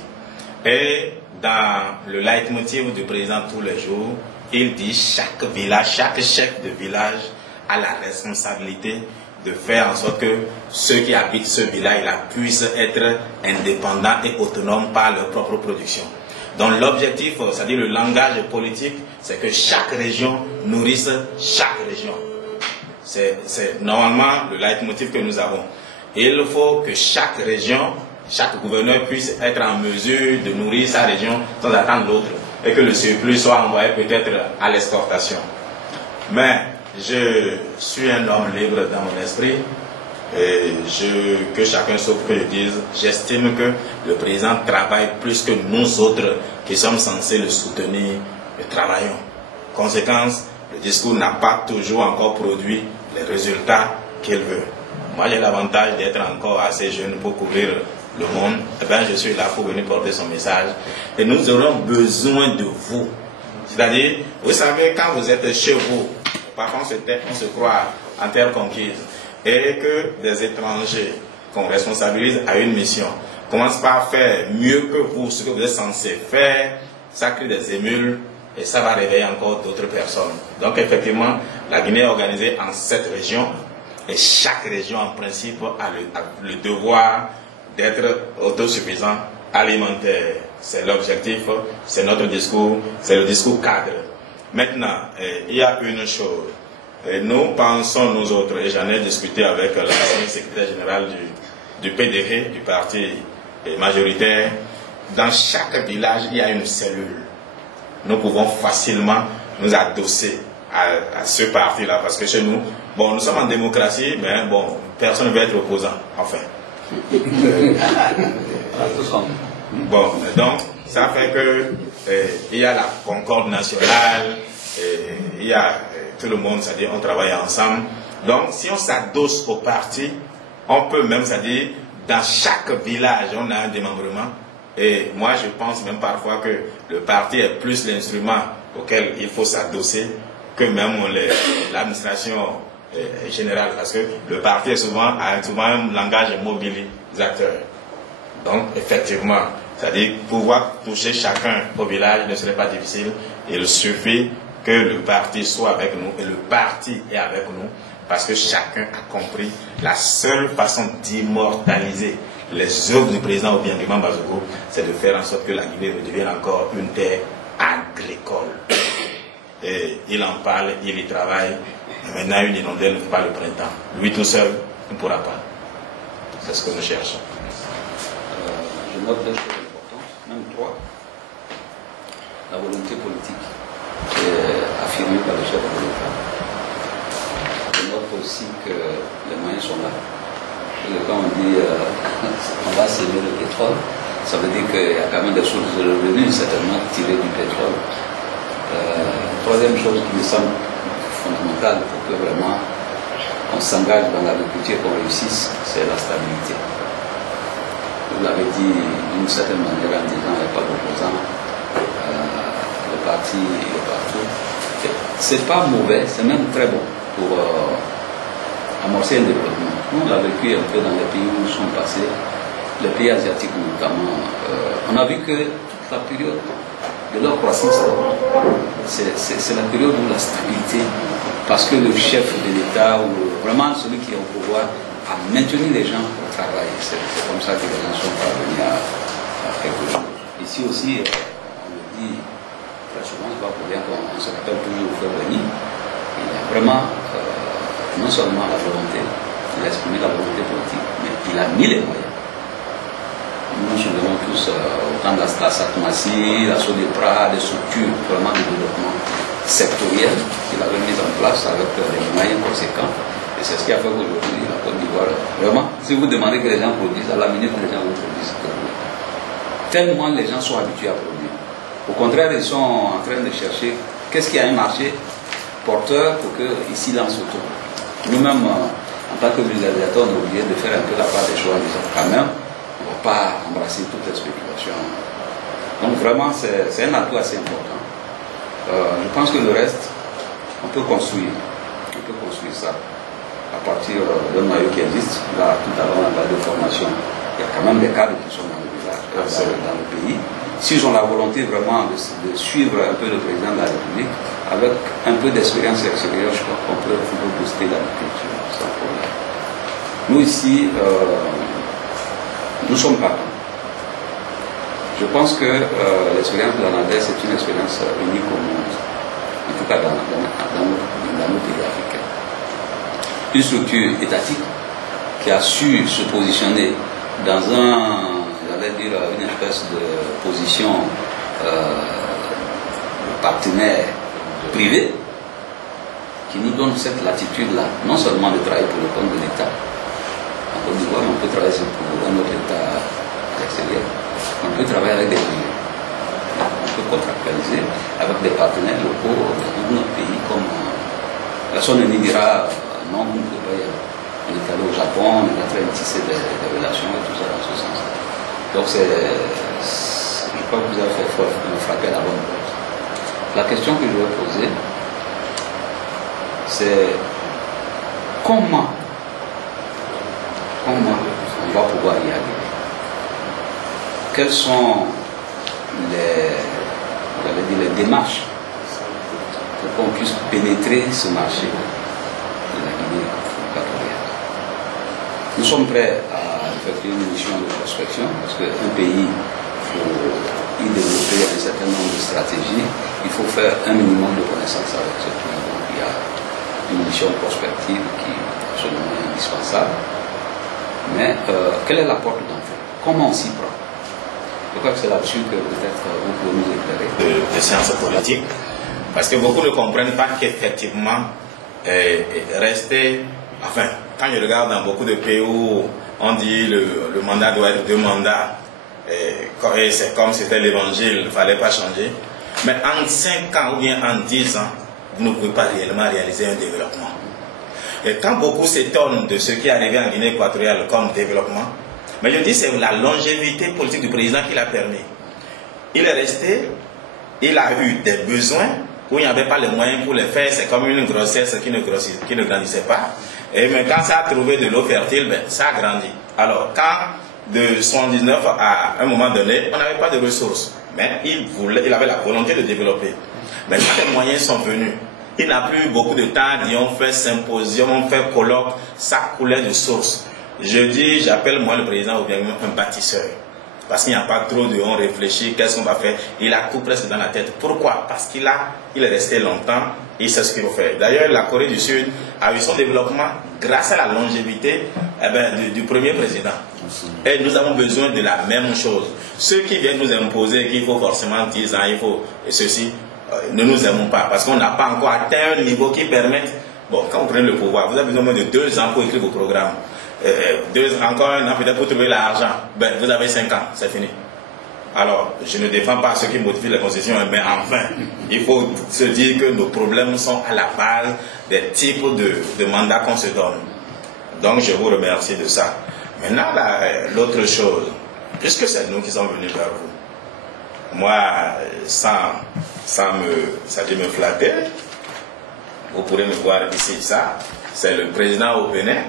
Et dans le leitmotiv du président tous les jours, il dit chaque village, chaque chef de village a la responsabilité de faire en sorte que ceux qui habitent ce village-là puissent être indépendants et autonomes par leur propre production. Donc l'objectif, c'est-à-dire le langage politique, c'est que chaque région nourrisse chaque région. C'est normalement le leitmotiv que nous avons. Et il faut que chaque région, chaque gouverneur puisse être en mesure de nourrir sa région sans attendre l'autre. Et que le surplus soit envoyé peut-être à l'exportation. Mais je suis un homme libre dans mon esprit. Et que chacun sauf que je dise, j'estime que le président travaille plus que nous autres qui sommes censés le soutenir et travaillons. Conséquence, le discours n'a pas toujours encore produit les résultats qu'il veut. Moi j'ai l'avantage d'être encore assez jeune pour couvrir le monde. Eh bien, je suis là pour venir porter son message. Et nous aurons besoin de vous. C'est-à-dire, vous savez, quand vous êtes chez vous, parfois on se croit en terre conquise. Et que des étrangers qu'on responsabilise à une mission commencent par faire mieux que vous ce que vous êtes censé faire, ça crée des émules et ça va réveiller encore d'autres personnes. Donc effectivement, la Guinée est organisée en 7 régions et chaque région en principe a le devoir d'être autosuffisant alimentaire. C'est l'objectif, c'est notre discours, c'est le discours cadre. Maintenant, il y a une chose. Et nous pensons, nous autres, et j'en ai discuté avec l'ancien secrétaire général du PDG, du parti majoritaire, dans chaque village, il y a une cellule. Nous pouvons facilement nous adosser à ce parti-là, parce que chez nous, bon, nous sommes en démocratie, mais bon, personne ne veut être opposant, enfin. Bon, donc, ça fait que il y a la concorde nationale, il y a tout le monde, c'est-à-dire on travaille ensemble. Donc, si on s'adosse au parti, on peut même, c'est-à-dire, dans chaque village, on a un démembrement. Et moi, je pense même parfois que le parti est plus l'instrument auquel il faut s'adosser que même l'administration générale. Parce que le parti a souvent un langage mobilisateur. Donc, effectivement, c'est-à-dire, pouvoir toucher chacun au village ne serait pas difficile. Il suffit que le parti soit avec nous et le parti est avec nous parce que chacun a compris la seule façon d'immortaliser les œuvres du président Obiang Nguema Bazogo, c'est de faire en sorte que la Guinée redevienne encore une terre l'école. Et il en parle, il y travaille. Maintenant, une inondée ne fait pas le printemps. Lui tout seul ne pourra pas. C'est ce que nous cherchons. Je note deux choses importantes, même trois. La volonté politique qui est affirmée par le chef de l'État. Je note aussi que les moyens sont là. Et quand on dit on va s'aimer le pétrole, ça veut dire qu'il y a quand même des sources de revenus certainement tirées du pétrole. Troisième chose qui me semble fondamentale pour que vraiment on s'engage dans l'agriculture, qu'on réussisse, c'est la stabilité. Vous l'avez dit d'une certaine manière en disant qu'il n'y a pas d'opposants, le parti est partout. C'est pas mauvais, c'est même très bon pour amorcer un développement. Nous, on l'a vécu un peu dans les pays où nous sommes passés, les pays asiatiques notamment. On a vu que toute la période de leur croissance, c'est la période où la stabilité, parce que le chef de l'État ou vraiment celui qui est au pouvoir a maintenu les gens au travail. C'est comme ça que les gens sont parvenus à quelque chose. Ici aussi, on le dit très souvent, c'est pas pour rien qu'on se rappelle toujours au frère Denis. Il y a vraiment non seulement la volonté, il a exprimé la volonté politique, mais il a mis les moyens. Nous nous souvenons tous au temps de la SACMASI, la SODEPRA, des structures vraiment de développement sectoriel qu'il avait mis en place avec des moyens conséquents. Et c'est ce qui a fait qu'aujourd'hui, la Côte d'Ivoire, vraiment, si vous demandez que les gens produisent, à la minute, les gens vous produisent. Tellement les gens sont habitués à produire. Au contraire, ils sont en train de chercher qu'est-ce qui a un marché porteur pour qu'ici, là, on se tourne. Nous-mêmes, en tant que vulgarisateur, on est obligé de faire un peu la part des choix, disons, quand même, on ne va pas embrasser toutes les spéculations. Donc vraiment, c'est un atout assez important. Je pense que le reste, on peut construire ça à partir d'un noyau qui existe. Là, tout à l'heure, on a parlé de formation. Il y a quand même des cadres qui sont dans le village, dans le pays. S'ils ont la volonté vraiment de suivre un peu le président de la République, avec un peu d'expérience extérieure, je crois qu'on peut booster l'agriculture sans problème. Nous ici, nous sommes partants. Je pense que l'expérience de l'Anadès est une expérience unique au monde, en tout cas dans nos pays africains. Une structure étatique qui a su se positionner dans j'allais dire, une espèce de position de partenaire privé, qui nous donne cette latitude-là, non seulement de travailler pour le compte de l'État, en Côte d'Ivoire, mais on peut travailler pour un autre État à l'extérieur. On peut travailler avec des privés. On peut contractualiser avec des partenaires locaux dans notre pays, comme personne ne dira non, vous ne pouvez pas y aller. On est allé au Japon, on est en train de tisser des relations et tout ça dans ce sens. Donc je crois que vous avez frappé à la bonne porte. La question que je vais poser, c'est comment on va pouvoir y arriver? Quelles sont les démarches pour qu'on puisse pénétrer ce marché de la Guinée équatoriale? Nous sommes prêts à effectuer une mission de prospection parce qu'un pays, il faut y développer un certain nombre de stratégies, il faut faire un minimum de connaissances avec ce pays. Donc il y a une mission prospective qui est absolument indispensable. Mais quelle est la porte d'entrée? Comment on s'y prend? Je crois que c'est là-dessus que peut-être vous pouvez nous éclairer. De sciences politiques, parce que beaucoup ne comprennent pas qu'effectivement, rester, enfin, quand je regarde dans beaucoup de pays où on dit le mandat doit être 2 mandats, et c'est comme c'était l'évangile, il ne fallait pas changer, mais en 5 ans ou bien en 10 ans, vous ne pouvez pas réellement réaliser un développement. Et quand beaucoup s'étonnent de ce qui est arrivé en Guinée équatoriale comme développement, mais je dis c'est la longévité politique du président qui l'a permis. Il est resté, il a eu des besoins où il n'y avait pas les moyens pour les faire, c'est comme une grossesse qui ne grandissait pas. Et mais quand ça a trouvé de l'eau fertile, ben, ça a grandi. Alors quand de 79 à un moment donné, on n'avait pas de ressources, mais il avait la volonté de développer. Mais quand les moyens sont venus, il n'a plus beaucoup de temps, on fait symposium, on fait colloque, ça coulait de source. Je dis, j'appelle moi le président ou bien un bâtisseur. parce qu'il n'y a pas trop de on réfléchit, qu'est-ce qu'on va faire. Il a tout presque dans la tête. Pourquoi? Parce qu'il est resté longtemps, il sait ce qu'il faut faire. D'ailleurs, la Corée du Sud a eu son développement grâce à la longévité du premier président. Et nous avons besoin de la même chose. Ceux qui viennent nous imposer qu'il faut forcément 10 ans, il faut ceci, ne nous aimons pas, parce qu'on n'a pas encore atteint un niveau qui permette. Bon, quand vous prenez le pouvoir, vous avez besoin de 2 ans pour écrire vos programmes. 2 ans, encore un an peut-être pour trouver l'argent. Ben, vous avez 5 ans, c'est fini. Alors, je ne défends pas ceux qui modifient la Constitution, mais enfin, il faut se dire que nos problèmes sont à la base des types de mandats qu'on se donne. Donc, je vous remercie de ça. Maintenant, l'autre chose, puisque c'est nous qui sommes venus vers vous, moi, sans me flatter, vous pourrez me voir ici, ça, c'est le président au Bénin,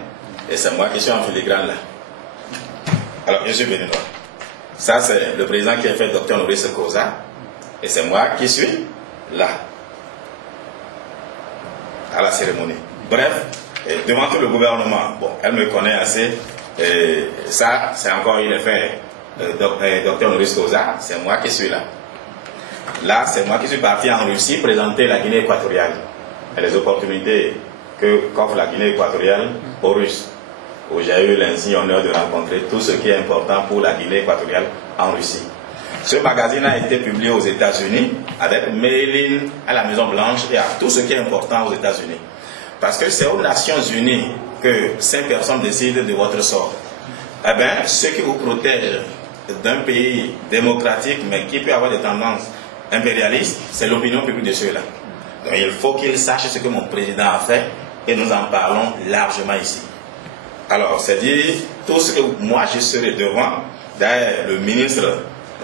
et c'est moi qui suis en filigrane là. Alors, je suis béninois. Ça, c'est le président qui a fait Dr Honoris Causa, et c'est moi qui suis là, à la cérémonie. Bref, devant tout le gouvernement, bon, elle me connaît assez, et ça, c'est encore une affaire. Dr Honoris Causa, c'est moi qui suis là. Là, c'est moi qui suis parti en Russie présenter la Guinée équatoriale et les opportunités qu'offre la Guinée équatoriale aux Russes, où j'ai eu l'insigne honneur de rencontrer tout ce qui est important pour la Guinée équatoriale en Russie. Ce magazine a été publié aux États-Unis avec mailing à la Maison Blanche et à tout ce qui est important aux États-Unis. Parce que c'est aux Nations Unies que 5 personnes décident de votre sort. Eh bien, ceux qui vous protègent d'un pays démocratique, mais qui peut avoir des tendances impérialistes, c'est l'opinion publique de ceux-là. Donc il faut qu'ils sachent ce que mon président a fait, et nous en parlons largement ici. Alors, c'est dire, tout ce que moi je serai devant, d'ailleurs, le ministre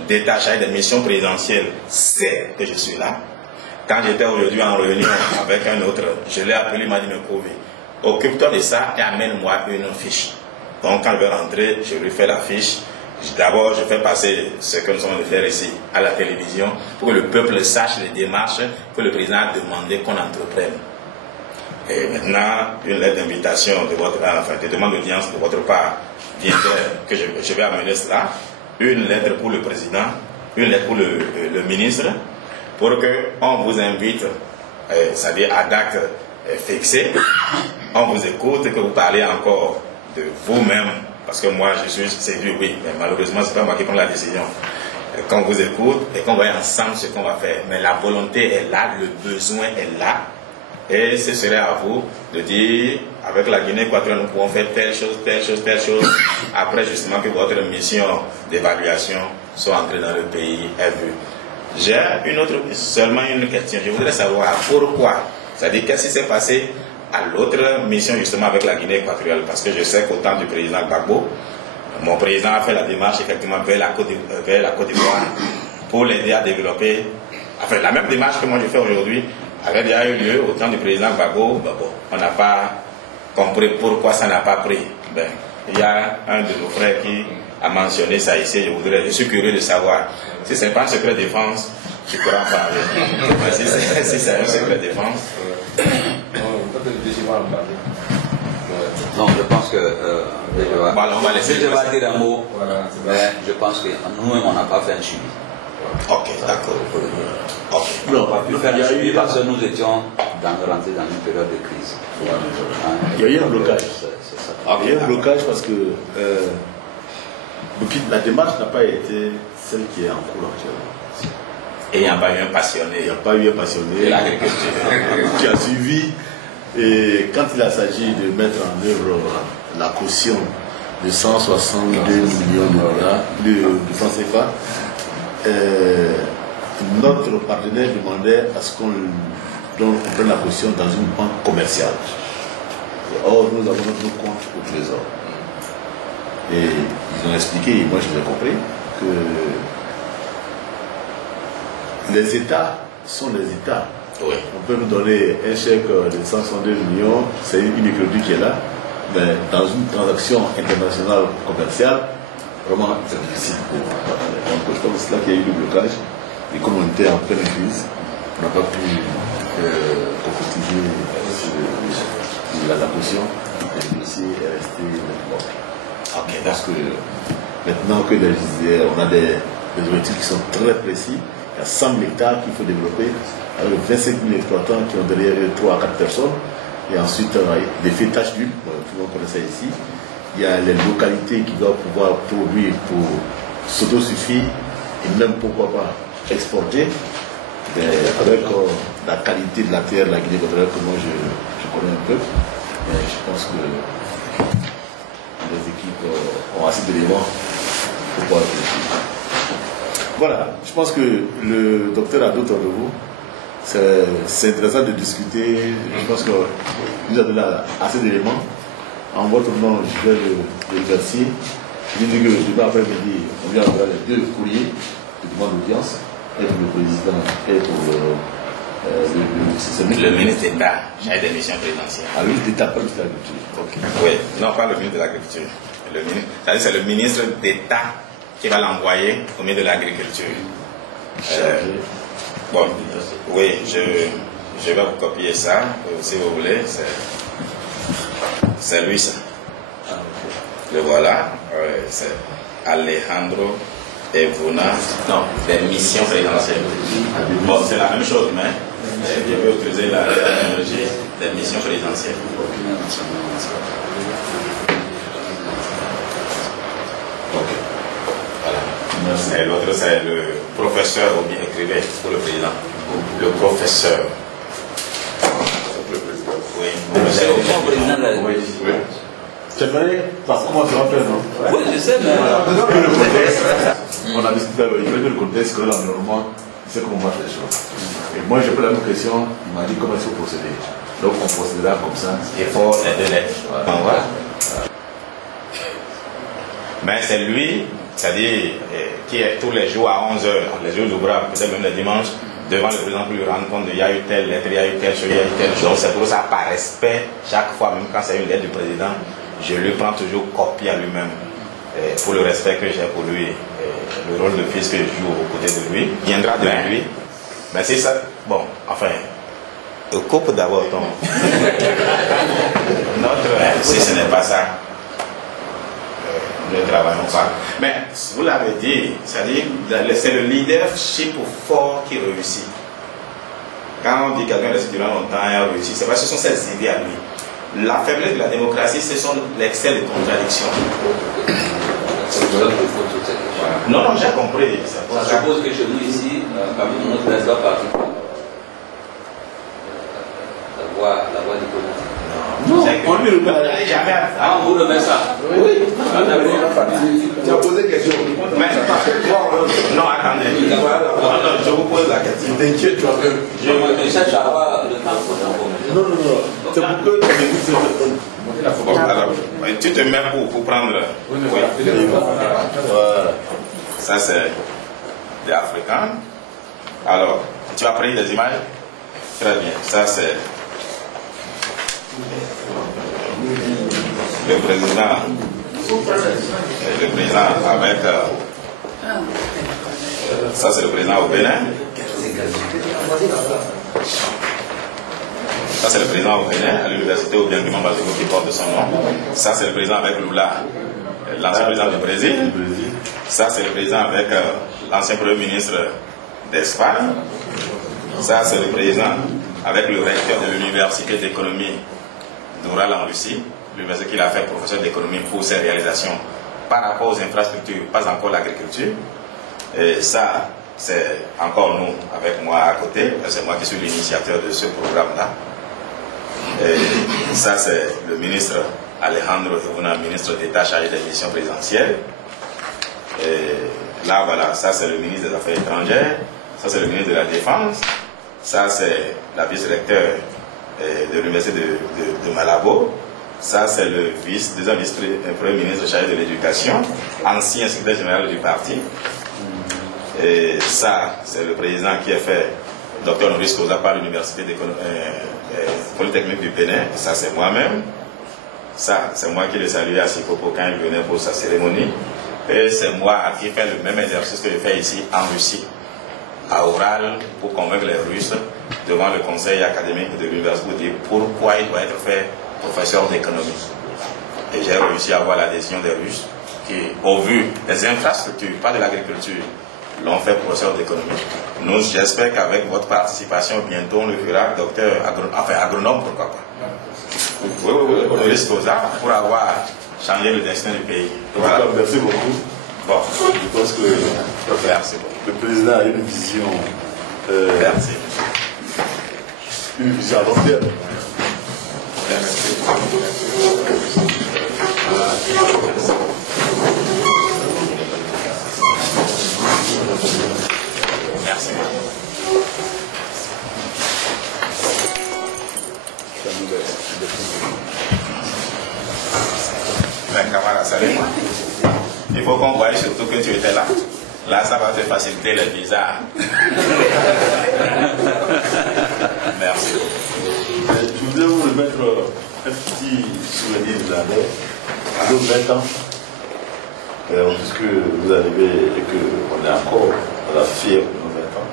d'État chargé des missions présidentielles sait que je suis là. Quand j'étais aujourd'hui en réunion avec un autre, je l'ai appelé, il m'a dit, me prouver. Occupe-toi de ça et amène-moi une fiche. Donc quand je vais rentrer, je lui fais la fiche. D'abord, je fais passer ce que nous sommes de faire ici à la télévision pour que le peuple sache les démarches que le président a demandé qu'on entreprenne. Et maintenant, une lettre d'invitation de demande d'audience de votre part viendrait, que je vais amener cela, une lettre pour le président, une lettre pour le ministre, pour qu'on vous invite, c'est-à-dire à date fixée, on vous écoute, que vous parlez encore de vous-même, parce que moi je suis séduit, oui, mais malheureusement c'est pas moi qui prends la décision. Qu'on vous écoute et qu'on voit ensemble ce qu'on va faire. Mais la volonté est là, le besoin est là, et ce serait à vous de dire, avec la Guinée équatoriale, nous pouvons faire telle chose, telle chose, telle chose, après justement que votre mission d'évaluation soit entrée dans le pays est vue. J'ai seulement une question, je voudrais savoir pourquoi, c'est-à-dire qu'est-ce qui s'est passé à l'autre mission justement avec la Guinée équatoriale, parce que je sais qu'au temps du président Gbagbo, mon président a fait la démarche effectivement vers la Côte d'Ivoire pour l'aider à développer, enfin la même démarche que moi je fais aujourd'hui avait déjà eu lieu au temps du président Gbagbo. On n'a pas compris pourquoi ça n'a pas pris. Il y a un de nos frères qui a mentionné ça ici, je suis curieux de savoir. Si ce n'est pas un secret défense, tu pourras en parler. Si c'est un secret défense. Non, je pense que on va laisser. Je vais dire un mot, mais je pense que nous-mêmes, on n'a pas fait un suivi. Ok, d'accord. On n'a pas pu faire un suivi parce que nous étions rentrés dans une période de crise. Il y a eu un blocage. Il y a eu un blocage parce que la démarche n'a pas été celle qui est en cours actuellement. Et il n'y a pas eu un passionné. Il n'y a pas eu un passionné qui a suivi. Et quand il a s'agit de mettre en œuvre la caution de 162 millions de francs CFA, notre partenaire demandait à ce qu'on prenne la caution dans une banque commerciale. Or, nous avons notre compte au Trésor. Et ils ont expliqué, et moi je l'ai compris, que les États sont les États. Oui. On peut nous donner un chèque de 162 millions, c'est une microdie qui est là, mais dans une transaction internationale commerciale, vraiment c'est difficile. Donc je pense que c'est là qu'il y a eu le blocage, et comme on était en pleine crise, on n'a pas pu concrétiser la caution, et le dossier est resté mort. Ok, parce que Maintenant que on a des objectifs qui sont très précis, il y a 100 000 hectares qu'il faut développer, avec 25 000 exploitants qui ont derrière eux 3 à 4 personnes, et ensuite l'effet tache d'huile, tout le monde connaît ça ici. Il y a les localités qui doivent pouvoir produire pour s'autosuffire, et même pourquoi pas exporter, avec la qualité de la terre, la Guinée équatoriale que moi je connais un peu. Et je pense que les équipes ont assez d'éléments pour pouvoir réfléchir. Voilà, je pense que le docteur a d'autres rendez-vous. C'est intéressant de discuter. Je pense que nous avons là assez d'éléments. En votre nom, je vais le remercier. Je dis que demain après-midi, on vient envoyer les 2 courriers de demande d'audience, et pour le président et pour le ministre d'État, j'ai des missions présidentielles. Ah, le ministre d'État, pas le ministre de l'Agriculture. Okay. Oui, non, pas le ministre de l'Agriculture. C'est le ministre d'État qui va l'envoyer au ministre de l'Agriculture. Bon, oui, je vais vous copier ça, si vous voulez. C'est lui, ça. Le voilà. C'est Alejandro Evuna. Non, des missions présidentielles. Bon, c'est la même chose, mais je vais utiliser la terminologie des missions présidentielles. Ok. Voilà. Merci. Et l'autre, c'est le professeur, ou bien écrivain pour le président. Le professeur. Oui. Oui. C'est vrai, parce que moi je rappelle, non? Oui, je sais, mais. On a discuté avec le contexte, que l'environnement, c'est comment on va faire les choses. Et moi j'ai posé la même question, il m'a dit comment il faut procéder. Donc on procédera comme ça. Il faut les 2 lettres. Voilà. Mais c'est lui, c'est-à-dire qui est tous les jours à 11h, les jours ouvrables, peut-être même les dimanches, devant le président pour lui rendre compte, il y a eu telle lettre, il y a eu telle chose, il y a eu telle chose. C'est pour ça, par respect, chaque fois, même quand c'est une lettre du président, je lui prends toujours copie à lui-même, pour le respect que j'ai pour lui, le rôle de fils que je joue aux côtés de lui, viendra de lui. Mais c'est ça, bon, enfin, coupe d'abord ton. Si ce n'est pas ça, ne travaillons pas. Mais vous l'avez dit, c'est-à-dire, c'est le leadership fort qui réussit. Quand on dit quelqu'un reste durant longtemps et a réussi, c'est parce que ce sont ses idées à lui. La faiblesse de la démocratie, ce sont l'excès de contradiction. Non, non, j'ai compris. Ça suppose que chez nous ici, parmi notre président parti, la voie diplomatique. Non, on lui remet jamais. Ah, on vous remet ça. Oui. Tu as posé question. Non, attendez. Je vous pose la question. T'inquiète toi-même. Je cherche à avoir le temps pour non, non, non. C'est pour que tu m'écoutes cette bon, alors, tu te mets pour prendre. Oui. Voilà. Ça, c'est des Africains. Alors, tu as pris des images? Très bien. Ça, c'est le président avec ça c'est le président au Bénin, ça c'est le président au Bénin à l'université ou bien du Mambazo qui porte son nom, ça c'est le président avec Lula, l'ancien président du Brésil, ça c'est le président avec l'ancien premier ministre d'Espagne, ça c'est le président avec le recteur de l'université d'économie d'Oural en Russie, l'université qu'il a fait professeur d'économie pour ses réalisations par rapport aux infrastructures, pas encore l'agriculture. Et ça, c'est encore nous, avec moi à côté, c'est moi qui suis l'initiateur de ce programme-là. Et ça, c'est le ministre Alejandro Evuna, ministre d'État chargé des missions présidentielles. Et là, voilà, ça c'est le ministre des Affaires étrangères, ça c'est le ministre de la Défense, ça c'est la vice-recteur de l'université de Malabo. Ça, c'est le deuxième premier ministre chargé de l'éducation, ancien secrétaire général du parti. Et ça, c'est le président qui a fait Dr Maurice Koza par l'université polytechnique du Bénin. Ça, c'est moi-même. Ça, c'est moi qui l'ai salué à Sikopo quand il venait pour sa cérémonie. Et c'est moi qui ai fait le même exercice que je fais ici en Russie, à Oural, pour convaincre les Russes devant le conseil académique de l'université pour dire pourquoi il doit être fait professeur d'économie. Et j'ai réussi à avoir l'adhésion des Russes qui, au vu des infrastructures, pas de l'agriculture, l'ont fait professeur d'économie. Nous, j'espère qu'avec votre participation, bientôt, on le fera docteur, agronome, pourquoi pas. Oui, honoris causa, pour avoir changé le destin du pays. Voilà. Merci beaucoup. Bon. Je pense que le président a une vision. Merci. Une vision à long terme. Merci. Merci. Ben, camarade, salut-moi. Il faut qu'on voie surtout que tu étais là. Là, ça va te faciliter le visa. Merci. Je voudrais vous remettre un petit souvenir de l'année. À nos 20 ans, puisque vous arrivez et qu'on est encore à la fièvre de nos 20 ans,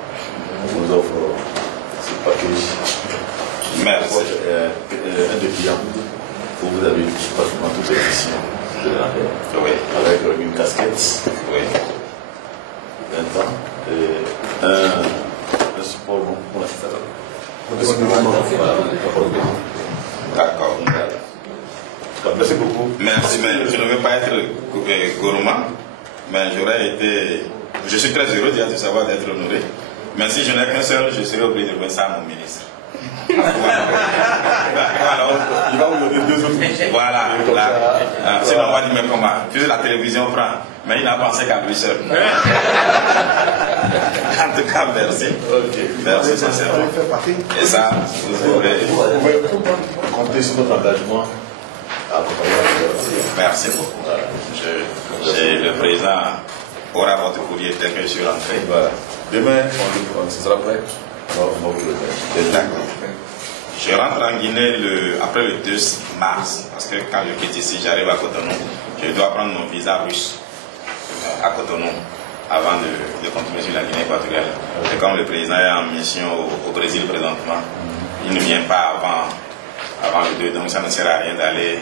on vous offre ce package. Merci. Un de clients où vous avez pratiquement toute l'édition de l'année. Oui. Avec une casquette. Oui. 20 ans. Et un support pour la D'accord. Merci beaucoup. Merci, mais je ne veux pas être gourmand, mais j'aurais été. Je suis très heureux déjà de savoir d'être honoré. Mais si je n'ai qu'un seul, je serai obligé de faire ça à mon ministre. Alors, il va vous donner 2 autres. Voilà. Sinon, on va dire, mais comment? Puis la télévision prend. Mais il n'a pensé qu'à lui seul. En tout cas, merci. Merci sincèrement. Et ça, vous aurez. Vous pouvez compter sur notre engagement à accompagner la. Merci beaucoup. Le président aura votre courrier tel que je suis rentré. Voilà. Demain, on sera prêt. On va vous le faire. D'accord. Je rentre en Guinée après le 2 mars, parce que quand je quitte ici, j'arrive à Cotonou. Je dois prendre mon visa russe à Cotonou avant de continuer sur la Guinée équatoriale. Et comme le président est en mission au Brésil présentement, il ne vient pas avant le 2, donc ça ne sert à rien d'aller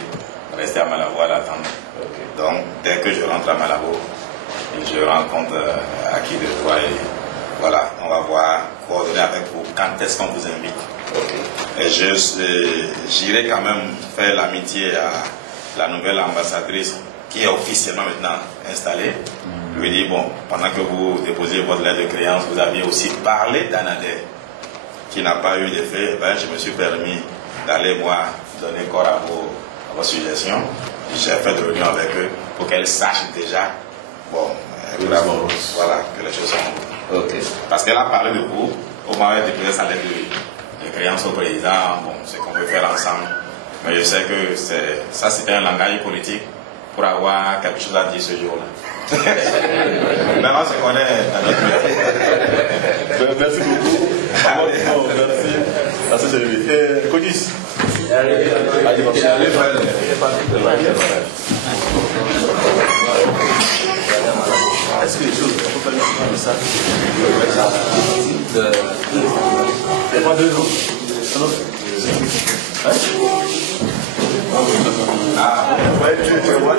rester à Malabo à l'attendre. Donc, dès que je rentre à Malabo, je rencontre Aki de Troyes et voilà, on va voir, coordonner avec vous quand est-ce qu'on vous invite. Et j'irai quand même faire l'amitié à la nouvelle ambassadrice qui est officiellement maintenant installée. Lui dire, bon, pendant que vous déposez votre lettre de créance, vous aviez aussi parlé d'Anader, qui n'a pas eu d'effet. Ben, je me suis permis d'aller, moi, donner corps à vos suggestions. J'ai fait de réunion avec eux pour qu'elles sachent déjà, bon, voilà, que les choses sont. Parce qu'elle a parlé de vous, au moment où déposé sa lettre de créance au président, bon, c'est qu'on peut faire ensemble. Mais je sais que ça c'était un langage politique pour avoir quelque chose à dire ce jour-là. Maintenant, on se connaît dans notre métier. Merci beaucoup. Merci. Merci, c'est lui. Codis. Est-ce que les choses, on peut faire un message? Pas 2 jours. Ah, ouais, tu vois,